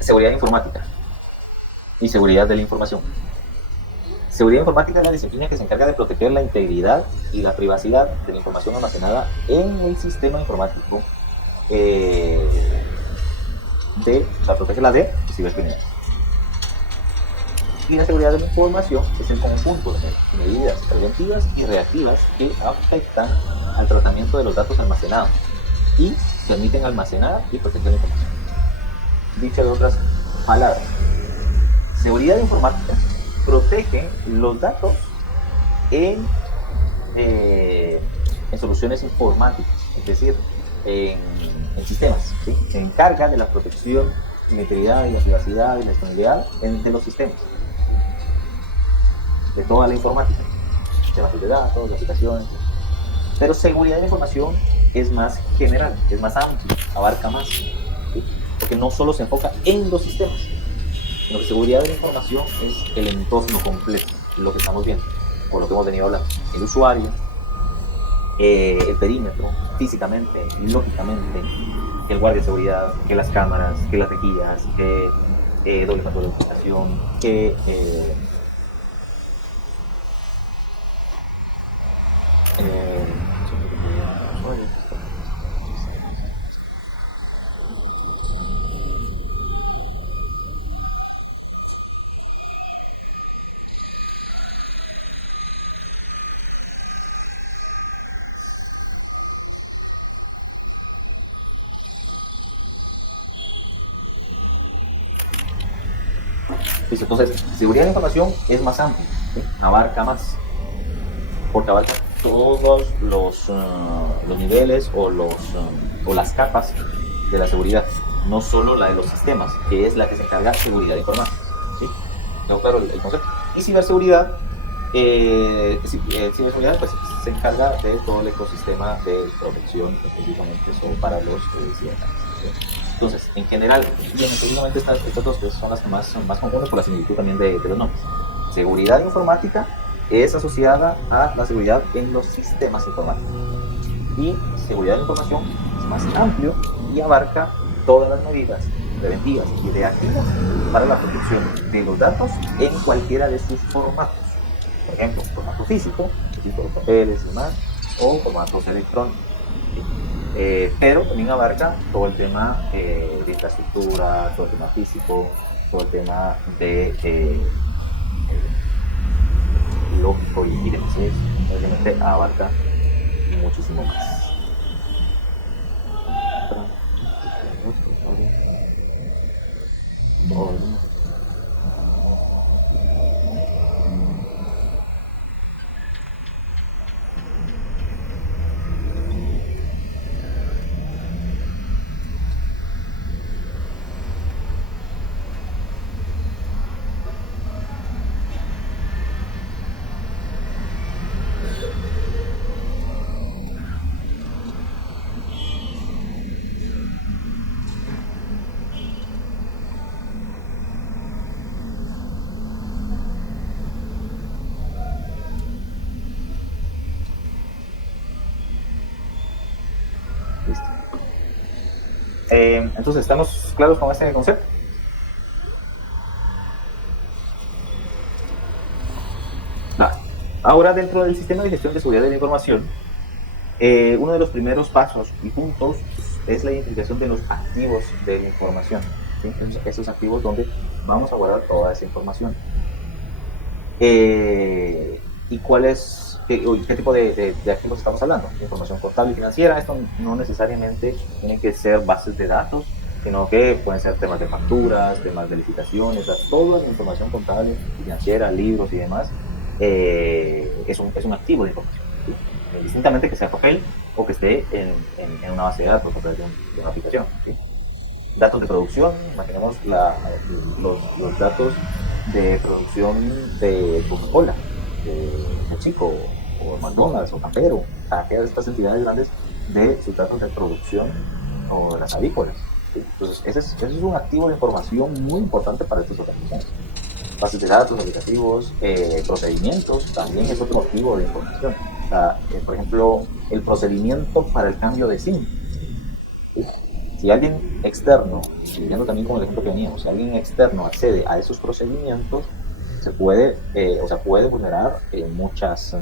Seguridad informática y seguridad de la información. Seguridad informática es la disciplina que se encarga de proteger la integridad y la privacidad de la información almacenada en el sistema informático. Protegerla de cibercriminales. Y la seguridad de la información es el conjunto de medidas preventivas y reactivas que afectan al tratamiento de los datos almacenados y permiten almacenar y proteger la información. Dicho de otras palabras, seguridad informática protege los datos en soluciones informáticas, es decir, en sistemas, ¿sí? Se encarga de la protección, la integridad y la privacidad y la disponibilidad de los sistemas, de toda la informática, de bases de datos, de aplicaciones. Pero seguridad de la información es más general, es más amplio, abarca más, ¿sí? Porque no solo se enfoca en los sistemas, sino que seguridad de la información es el entorno completo, lo que estamos viendo, por lo que hemos venido hablando, el usuario, el perímetro, físicamente, lógicamente, el guardia de seguridad, que las cámaras, que las rejillas, que doble control de aplicación, que Listo, entonces, seguridad de la información es más amplio, ¿sí? Abarca más, porque abarca todos los niveles o las capas de la seguridad, no solo la de los sistemas, que es la que se encarga de seguridad informática, ¿sí? ¿Tengo claro el concepto? Y ciberseguridad, ciberseguridad pues, se encarga de todo el ecosistema de protección, específicamente son para los ciudadanos, ¿sí? Entonces, en general, y específicamente estas dos que son las que son más comunes por la similitud también de los nombres. Seguridad informática es asociada a la seguridad en los sistemas informáticos. Y seguridad de la información es más amplio y abarca todas las medidas preventivas y reactivas para la protección de los datos en cualquiera de sus formatos. Por ejemplo, formato físico, tipo de papeles y demás, o formatos electrónicos. Pero también abarca todo el tema de infraestructura, todo el tema físico, todo el tema de lógico y demás. Obviamente abarca muchísimo más. Entonces, ¿estamos claros con este concepto? Ahora, dentro del sistema de gestión de seguridad de la información, uno de los primeros pasos y puntos es la identificación de los activos de la información, ¿sí? Esos activos donde vamos a guardar toda esa información. ¿Y qué tipo de activos estamos hablando? Información contable y financiera. Esto no necesariamente tiene que ser bases de datos, sino que pueden ser temas de facturas, temas de licitaciones, toda la información contable, financiera, libros y demás, es un activo de información, ¿sí? Distintamente que sea papel o que esté en una base de datos a través de una aplicación, ¿sí? Datos de producción, imaginemos los datos de producción de Coca-Cola, de Chico, o McDonald's, o Campero, aquellas de estas entidades grandes de sus datos de producción o de las avícolas, ¿sí? Entonces, ese es un activo de información muy importante para estas organizaciones. Bases de datos, aplicativos, procedimientos, también es otro activo de información. O sea, por ejemplo, el procedimiento para el cambio de SIM, ¿sí? Si alguien externo, siguiendo también con el ejemplo que veníamos, si alguien externo accede a esos procedimientos, puede vulnerar muchos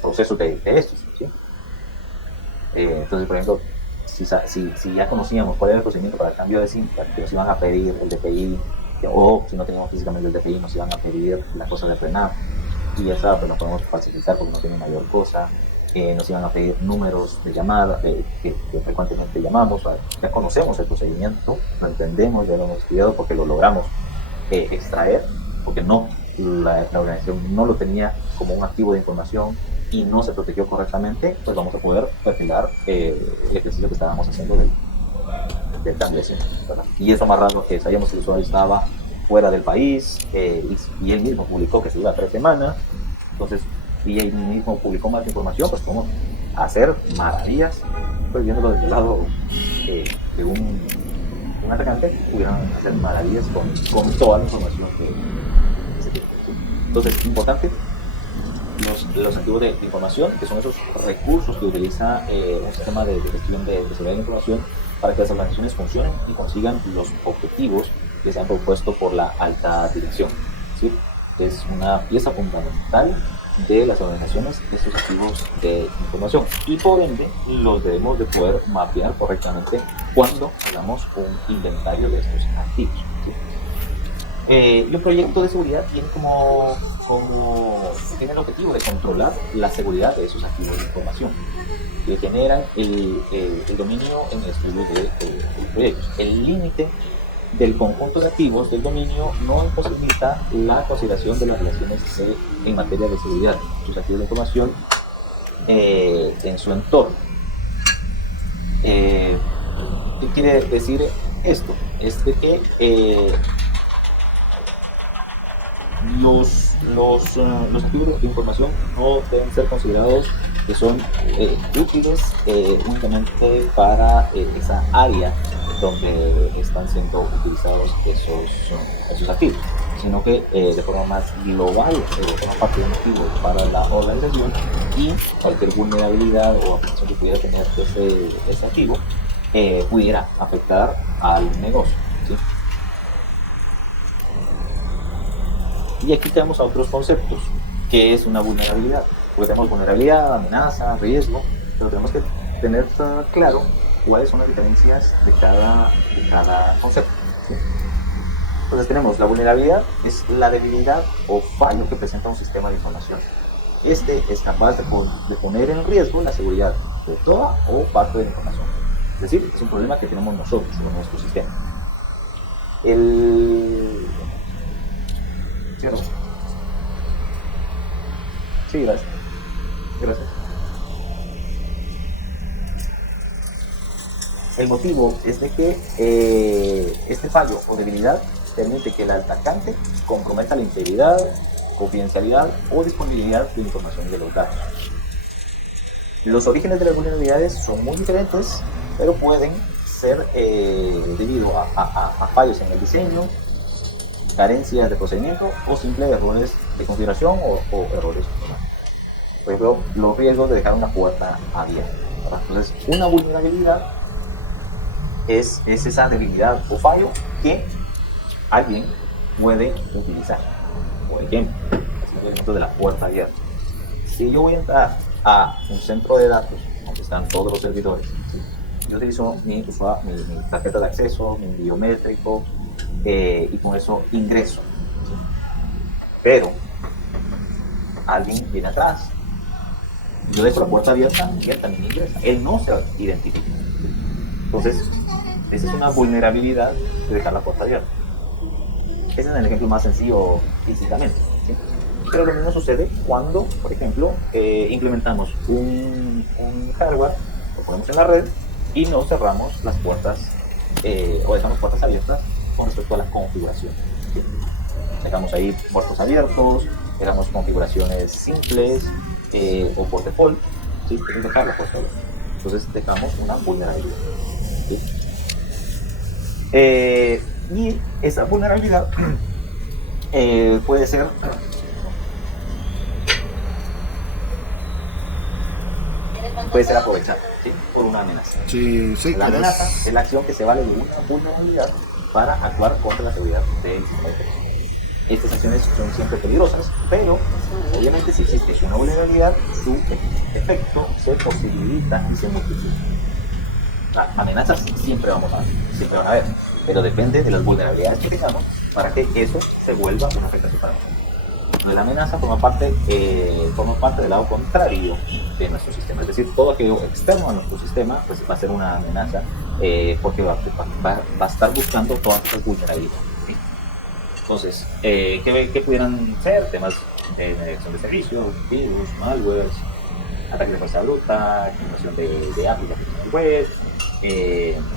procesos de estos, ¿sí? Entonces, por ejemplo, si ya conocíamos cuál era el procedimiento para el cambio de SIM, que nos iban a pedir el DPI, o si no teníamos físicamente el DPI, nos iban a pedir la cosa de RENAP, y esa pues no podemos falsificar porque no tiene mayor cosa. Nos iban a pedir números de llamada que frecuentemente llamamos. Ya conocemos el procedimiento, lo entendemos, ya lo hemos estudiado porque lo logramos extraer, porque la organización no lo tenía como un activo de información y no se protegió correctamente, pues vamos a poder perfilar el ejercicio que estábamos haciendo del cambio de SIM, ¿verdad? Y eso más raro que sabíamos que el usuario estaba fuera del país, y él mismo publicó que se iba a 3 semanas, entonces, y él mismo publicó más información, pues podemos hacer maravillas, pues viéndolo desde el lado de un atacante, pudieran hacer maravillas con toda la información que se tiene. Entonces, importante, los activos de información, que son esos recursos que utiliza un sistema de gestión de seguridad de información para que las organizaciones funcionen y consigan los objetivos que se han propuesto por la alta dirección, ¿sí? Es una pieza fundamental de las organizaciones estos activos de información, y por ende los debemos de poder mapear correctamente cuando hagamos un inventario de estos activos, ¿sí? Y un proyecto de seguridad tiene el objetivo de controlar la seguridad de esos activos de información que generan el dominio en el estudio de proyectos. El límite del conjunto de activos del dominio no imposibilita la consideración de las relaciones en materia de seguridad, sus activos de información en su entorno. ¿Qué quiere decir esto? Es de que los activos de información no deben ser considerados que son útiles únicamente para esa área donde están siendo utilizados esos activos, sino que de forma más global, forma parte de un activo para la organización, y cualquier vulnerabilidad o afectación que pudiera tener ese activo pudiera afectar al negocio, ¿sí? Y aquí tenemos a otros conceptos. ¿Qué es una vulnerabilidad? Porque tenemos vulnerabilidad, amenaza, riesgo, pero tenemos que tener claro cuáles son las diferencias de cada concepto, ¿sí? Entonces tenemos la vulnerabilidad, es la debilidad o fallo que presenta un sistema de información. Este es capaz de poner en riesgo la seguridad de toda o parte de la información. Es decir, es un problema que tenemos nosotros con nuestro sistema. ¿Cierto? Sí, gracias. Gracias. El motivo es de que este fallo o debilidad permite que el atacante comprometa la integridad, confidencialidad o disponibilidad de información de los datos. Los orígenes de las vulnerabilidades son muy diferentes, pero pueden ser debido a fallos en el diseño, carencias de procedimiento o simples errores de configuración o errores humanos. Por ejemplo, los riesgos de dejar una puerta abierta, ¿verdad? Entonces, una vulnerabilidad es esa debilidad o fallo que alguien puede utilizar. Por ejemplo, el ejemplo de la puerta abierta. Si yo voy a entrar a un centro de datos donde están todos los servidores, ¿sí? Yo utilizo mi tarjeta de acceso, mi biométrico, y con eso ingreso, ¿sí? Pero alguien viene atrás, yo dejo la puerta abierta y él también ingresa, él no se identifica, ¿sí? Entonces esa es una vulnerabilidad de dejar la puerta abierta. Ese es el ejemplo más sencillo físicamente, ¿sí? Pero lo mismo sucede cuando, por ejemplo, implementamos un hardware, lo ponemos en la red y no cerramos las puertas o dejamos puertas abiertas con respecto a la configuración, ¿sí? Dejamos ahí puertos abiertos, dejamos configuraciones simples o por default, ¿sí? Sin dejar la puerta abierta. Entonces dejamos una vulnerabilidad, ¿sí? Y esa vulnerabilidad puede ser aprovechada, ¿sí? Por una amenaza. Sí, sí, la amenaza es la acción que se vale de una vulnerabilidad para actuar contra la seguridad del sistema de información. Estas acciones son siempre peligrosas, pero obviamente si existe una vulnerabilidad, su efecto se posibilita y se multiplica. Amenazas siempre van a haber, pero depende de las vulnerabilidades que tengamos para que eso se vuelva una afectación para nosotros. Entonces la amenaza forma parte del lado contrario de nuestro sistema, es decir, todo aquello externo a nuestro sistema pues va a ser una amenaza, porque va a estar buscando todas estas vulnerabilidades, ¿sí? Entonces, ¿qué pudieran ser? Temas de dirección de servicios, virus, malwares, ataques de fuerza bruta, activación de aplicaciones web,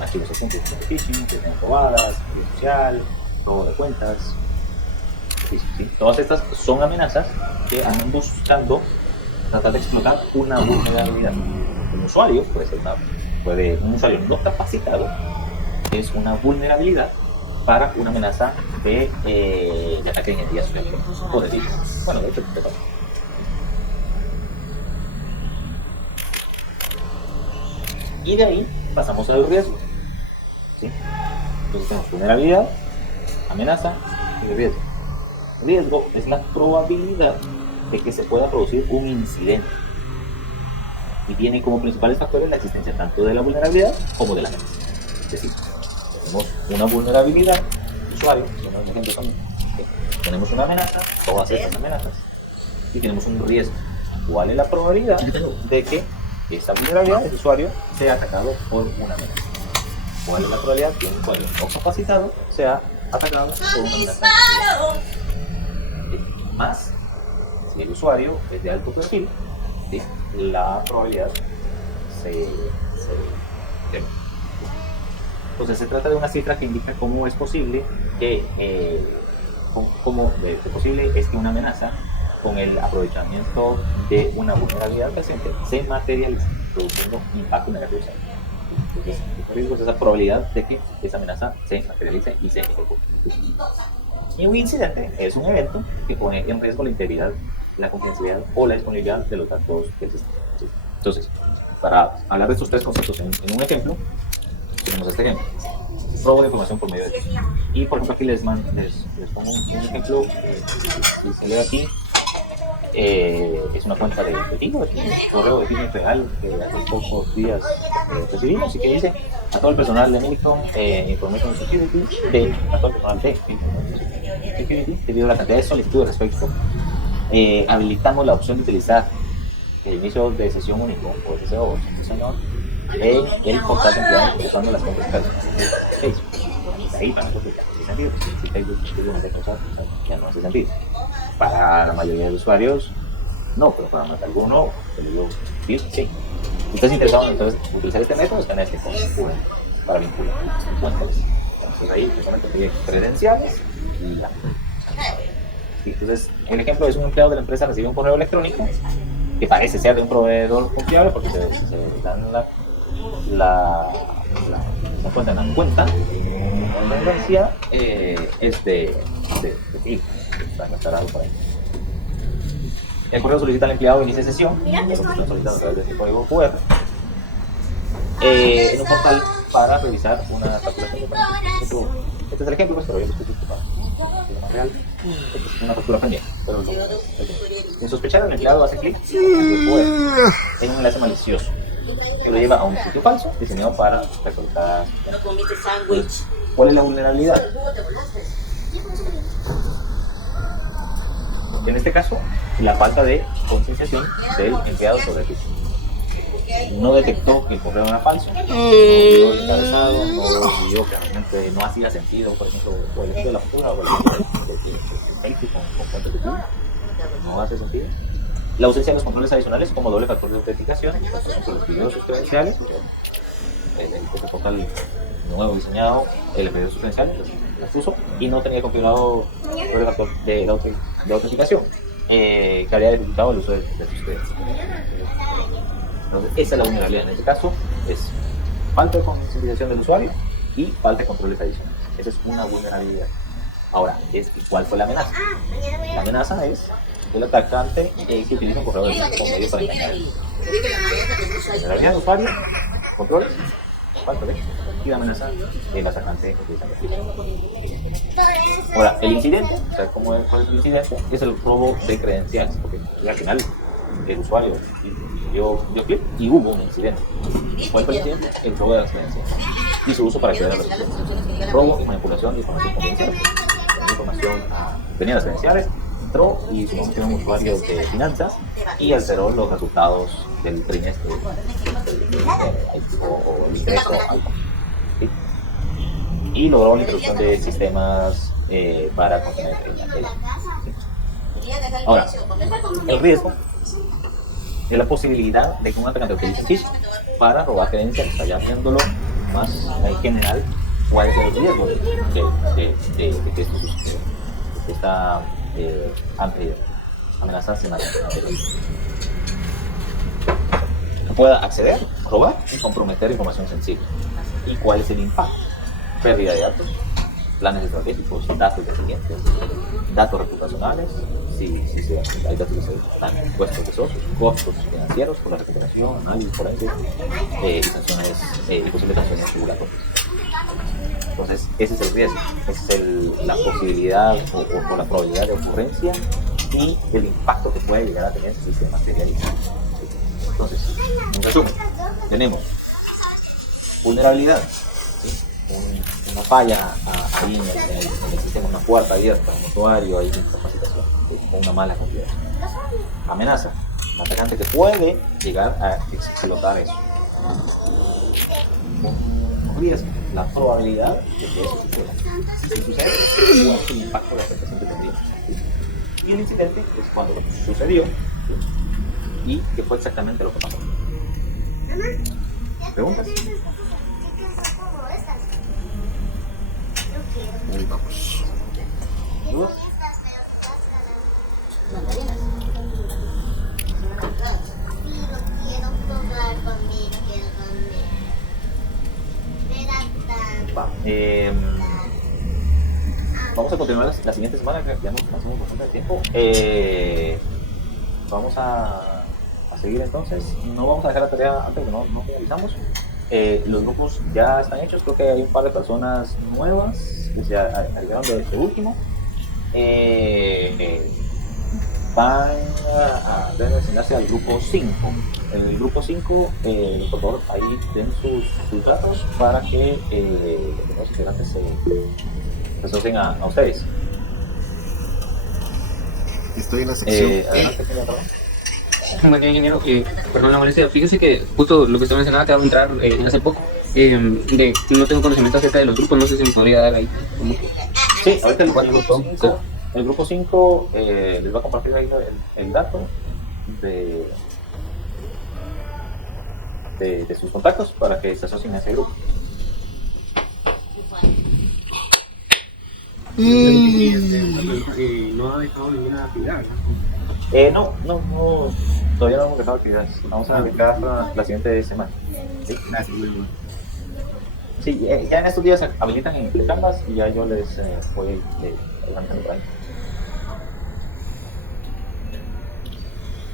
archivos ocultos de phishing, que tienen robadas, vida social, robo de cuentas. Sí. Todas estas son amenazas que andan buscando tratar de explotar una vulnerabilidad. Un usuario un usuario no capacitado es una vulnerabilidad para una amenaza de ataque de ingeniería social o de virus. Bueno, de hecho, te toca. Y de ahí pasamos al riesgo, ¿sí? Entonces tenemos vulnerabilidad, amenaza y riesgo. Riesgo es la probabilidad de que se pueda producir un incidente y tiene como principales factores la existencia tanto de la vulnerabilidad como de la amenaza. Es decir, tenemos una vulnerabilidad, usuario, tenemos un ejemplo también, ¿sí? Tenemos una amenaza, todas estas amenazas, y tenemos un riesgo. ¿Cuál es la probabilidad de que esta vulnerabilidad, el usuario, sea atacado por una amenaza? ¿Cuál es la probabilidad que un usuario no capacitado sea atacado por una amenaza? Más, si el usuario es de alto perfil, ¿sí? La probabilidad se entonces se trata de una cifra que indica cómo es posible que cómo de posible es que una amenaza con el aprovechamiento de una vulnerabilidad presente se materializa, produciendo impacto negativo. Entonces, el riesgo es esa probabilidad de que esa amenaza se materialice y se ejecute. Y un incidente es un evento que pone en riesgo la integridad, la confidencialidad o la disponibilidad de los datos del sistema. Entonces, para hablar de estos tres conceptos en un ejemplo, tenemos este ejemplo: robo de información por medio de texto. Y por ejemplo aquí les pongo un ejemplo, si se lee aquí, es una cuenta de Tigo, es un correo de Tigo real que hace pocos días recibimos, y que dice: a todo el personal de Millicom Information Security, a todo el personal de Information Security, debido a la cantidad de solicitudes respecto, habilitamos la opción de utilizar el inicio de sesión único o SSO en el portal de empleados usando las cuentas Facebook. Ahí para nosotros ya no hace sentido, si Facebook ya no hace sentido. Para la mayoría de usuarios, no, pero para más de alguno, te digo, sí. Si estás interesado en entonces utilizar este método, está en este código para vincular. Entonces ahí solamente pide credenciales y ya. Entonces, el ejemplo es: un empleado de la empresa recibe un correo electrónico que parece ser de un proveedor confiable porque se dan se encuentra en la cuenta, la tendencia es de ti, estará algo por ahí. El correo solicita al empleado inicie sesión, solicitando a través de este código QR, en un portal para revisar una facturación de pendiente. Este es el ejemplo, pero yo lo estoy para más real. Es una factura pendiente, pero sin sospechar, el empleado hace clic en un enlace malicioso que lo lleva a un sitio falso diseñado para recolectar. ¿Cuál es la vulnerabilidad? En este caso, la falta de concienciación del empleado sobre el riesgo. No detectó que el correo era falso, no vio el encabezado, no vio que realmente no hacía sentido, por ejemplo, o el de la factura o el Facebook con cuentas de Google, no hace sentido. La ausencia de los controles adicionales como doble factor de autenticación, por ejemplo, les pidió sus credenciales, el portal nuevo diseñado, le pidió sus credenciales, las puso y no tenía configurado doble factor de autenticación, que habría dificultado el uso de sus credenciales. Entonces, esa es la vulnerabilidad. En este caso, es falta de concientización del usuario y falta de controles adicionales. Esa es una vulnerabilidad. Ahora, ¿cuál fue la amenaza? La amenaza es el atacante que utiliza un correo como medio para engañar. Vulnerabilidad del usuario, controles, falta de, y la amenaza del atacante utilizando el. Ahora, el incidente, ¿sabes cuál es el incidente? Es el robo de credenciales, porque al final el usuario dio clic y hubo un incidente. ¿Cuál fue el incidente? El robo de las credenciales y su uso para acceder a las credenciales. Robo y manipulación de información confidencial. Información tenía las credenciales, entró y se convirtió en un usuario de finanzas y alteró los resultados del trimestre o el ingreso al banco. ¿Sí? Y logró la introducción de sistemas para contener el ¿sí? Ahora, el riesgo de la posibilidad de que un atacante utilice phishing para robar credenciales, allá haciéndolo más general, cuál es el riesgo de que esto suceda, que esta amenaza se materialice. Pueda acceder, robar y comprometer información sensible. ¿Y cuál es el impacto? Pérdida de datos, planes estratégicos, datos de clientes, datos reputacionales, si hay datos que se están puestos de socios, costos financieros por la recuperación, análisis forense, y sanciones, y posibles sanciones regulatorias. Entonces, ese es el riesgo, esa es la posibilidad o la probabilidad de ocurrencia y el impacto que puede llegar a tener si se materializa. Entonces, en resumen, tenemos vulnerabilidad, ¿sí? Una falla ahí en el sistema, una puerta abierta, un usuario ahí sin capacitación, o una mala configuración. Amenaza, un atacante que puede llegar a explotar eso. Un riesgo, la probabilidad de que eso suceda. Si sucede, ¿cuál es el impacto de la afectación que tendría? ¿Sí? Y el incidente es cuando sucedió, ¿sí? Y qué fue exactamente lo que pasó. ¿Preguntas? Ahí vamos. ¿Dudas? Va, vamos a continuar la siguiente semana, que ya nos pasamos bastante de tiempo. Vamos a seguir entonces. No vamos a dejar la tarea antes que no finalizamos. Los grupos ya están hechos. Creo que hay un par de personas nuevas que se agregaron de último. Van a asignarse al grupo 5. En el grupo 5, por favor, ahí den sus datos para que los integrantes se asocien a ustedes. Estoy en la sección. Adelante, señor Ramón. Bueno, ingeniero, perdón la molestia, fíjese que justo lo que usted mencionaba que va a entrar hace poco, no tengo conocimiento acerca de los grupos, no sé si me podría dar ahí. Como que, Sí, ahorita ¿cuál el grupo 5 les va a compartir ahí el dato de sus contactos para que se asocien a ese grupo. No ha dejado ninguna actividad, No, todavía no hemos dejado actividades. Vamos a dedicar la siguiente semana. ¿Sí? Gracias, muy bien. Sí, ya en estos días se habilitan en Canvas y ya yo les voy organizando por ahí.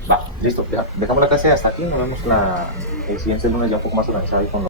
Va, listo, ya dejamos la clase hasta aquí. Nos vemos el siguiente lunes ya un poco más organizado ahí con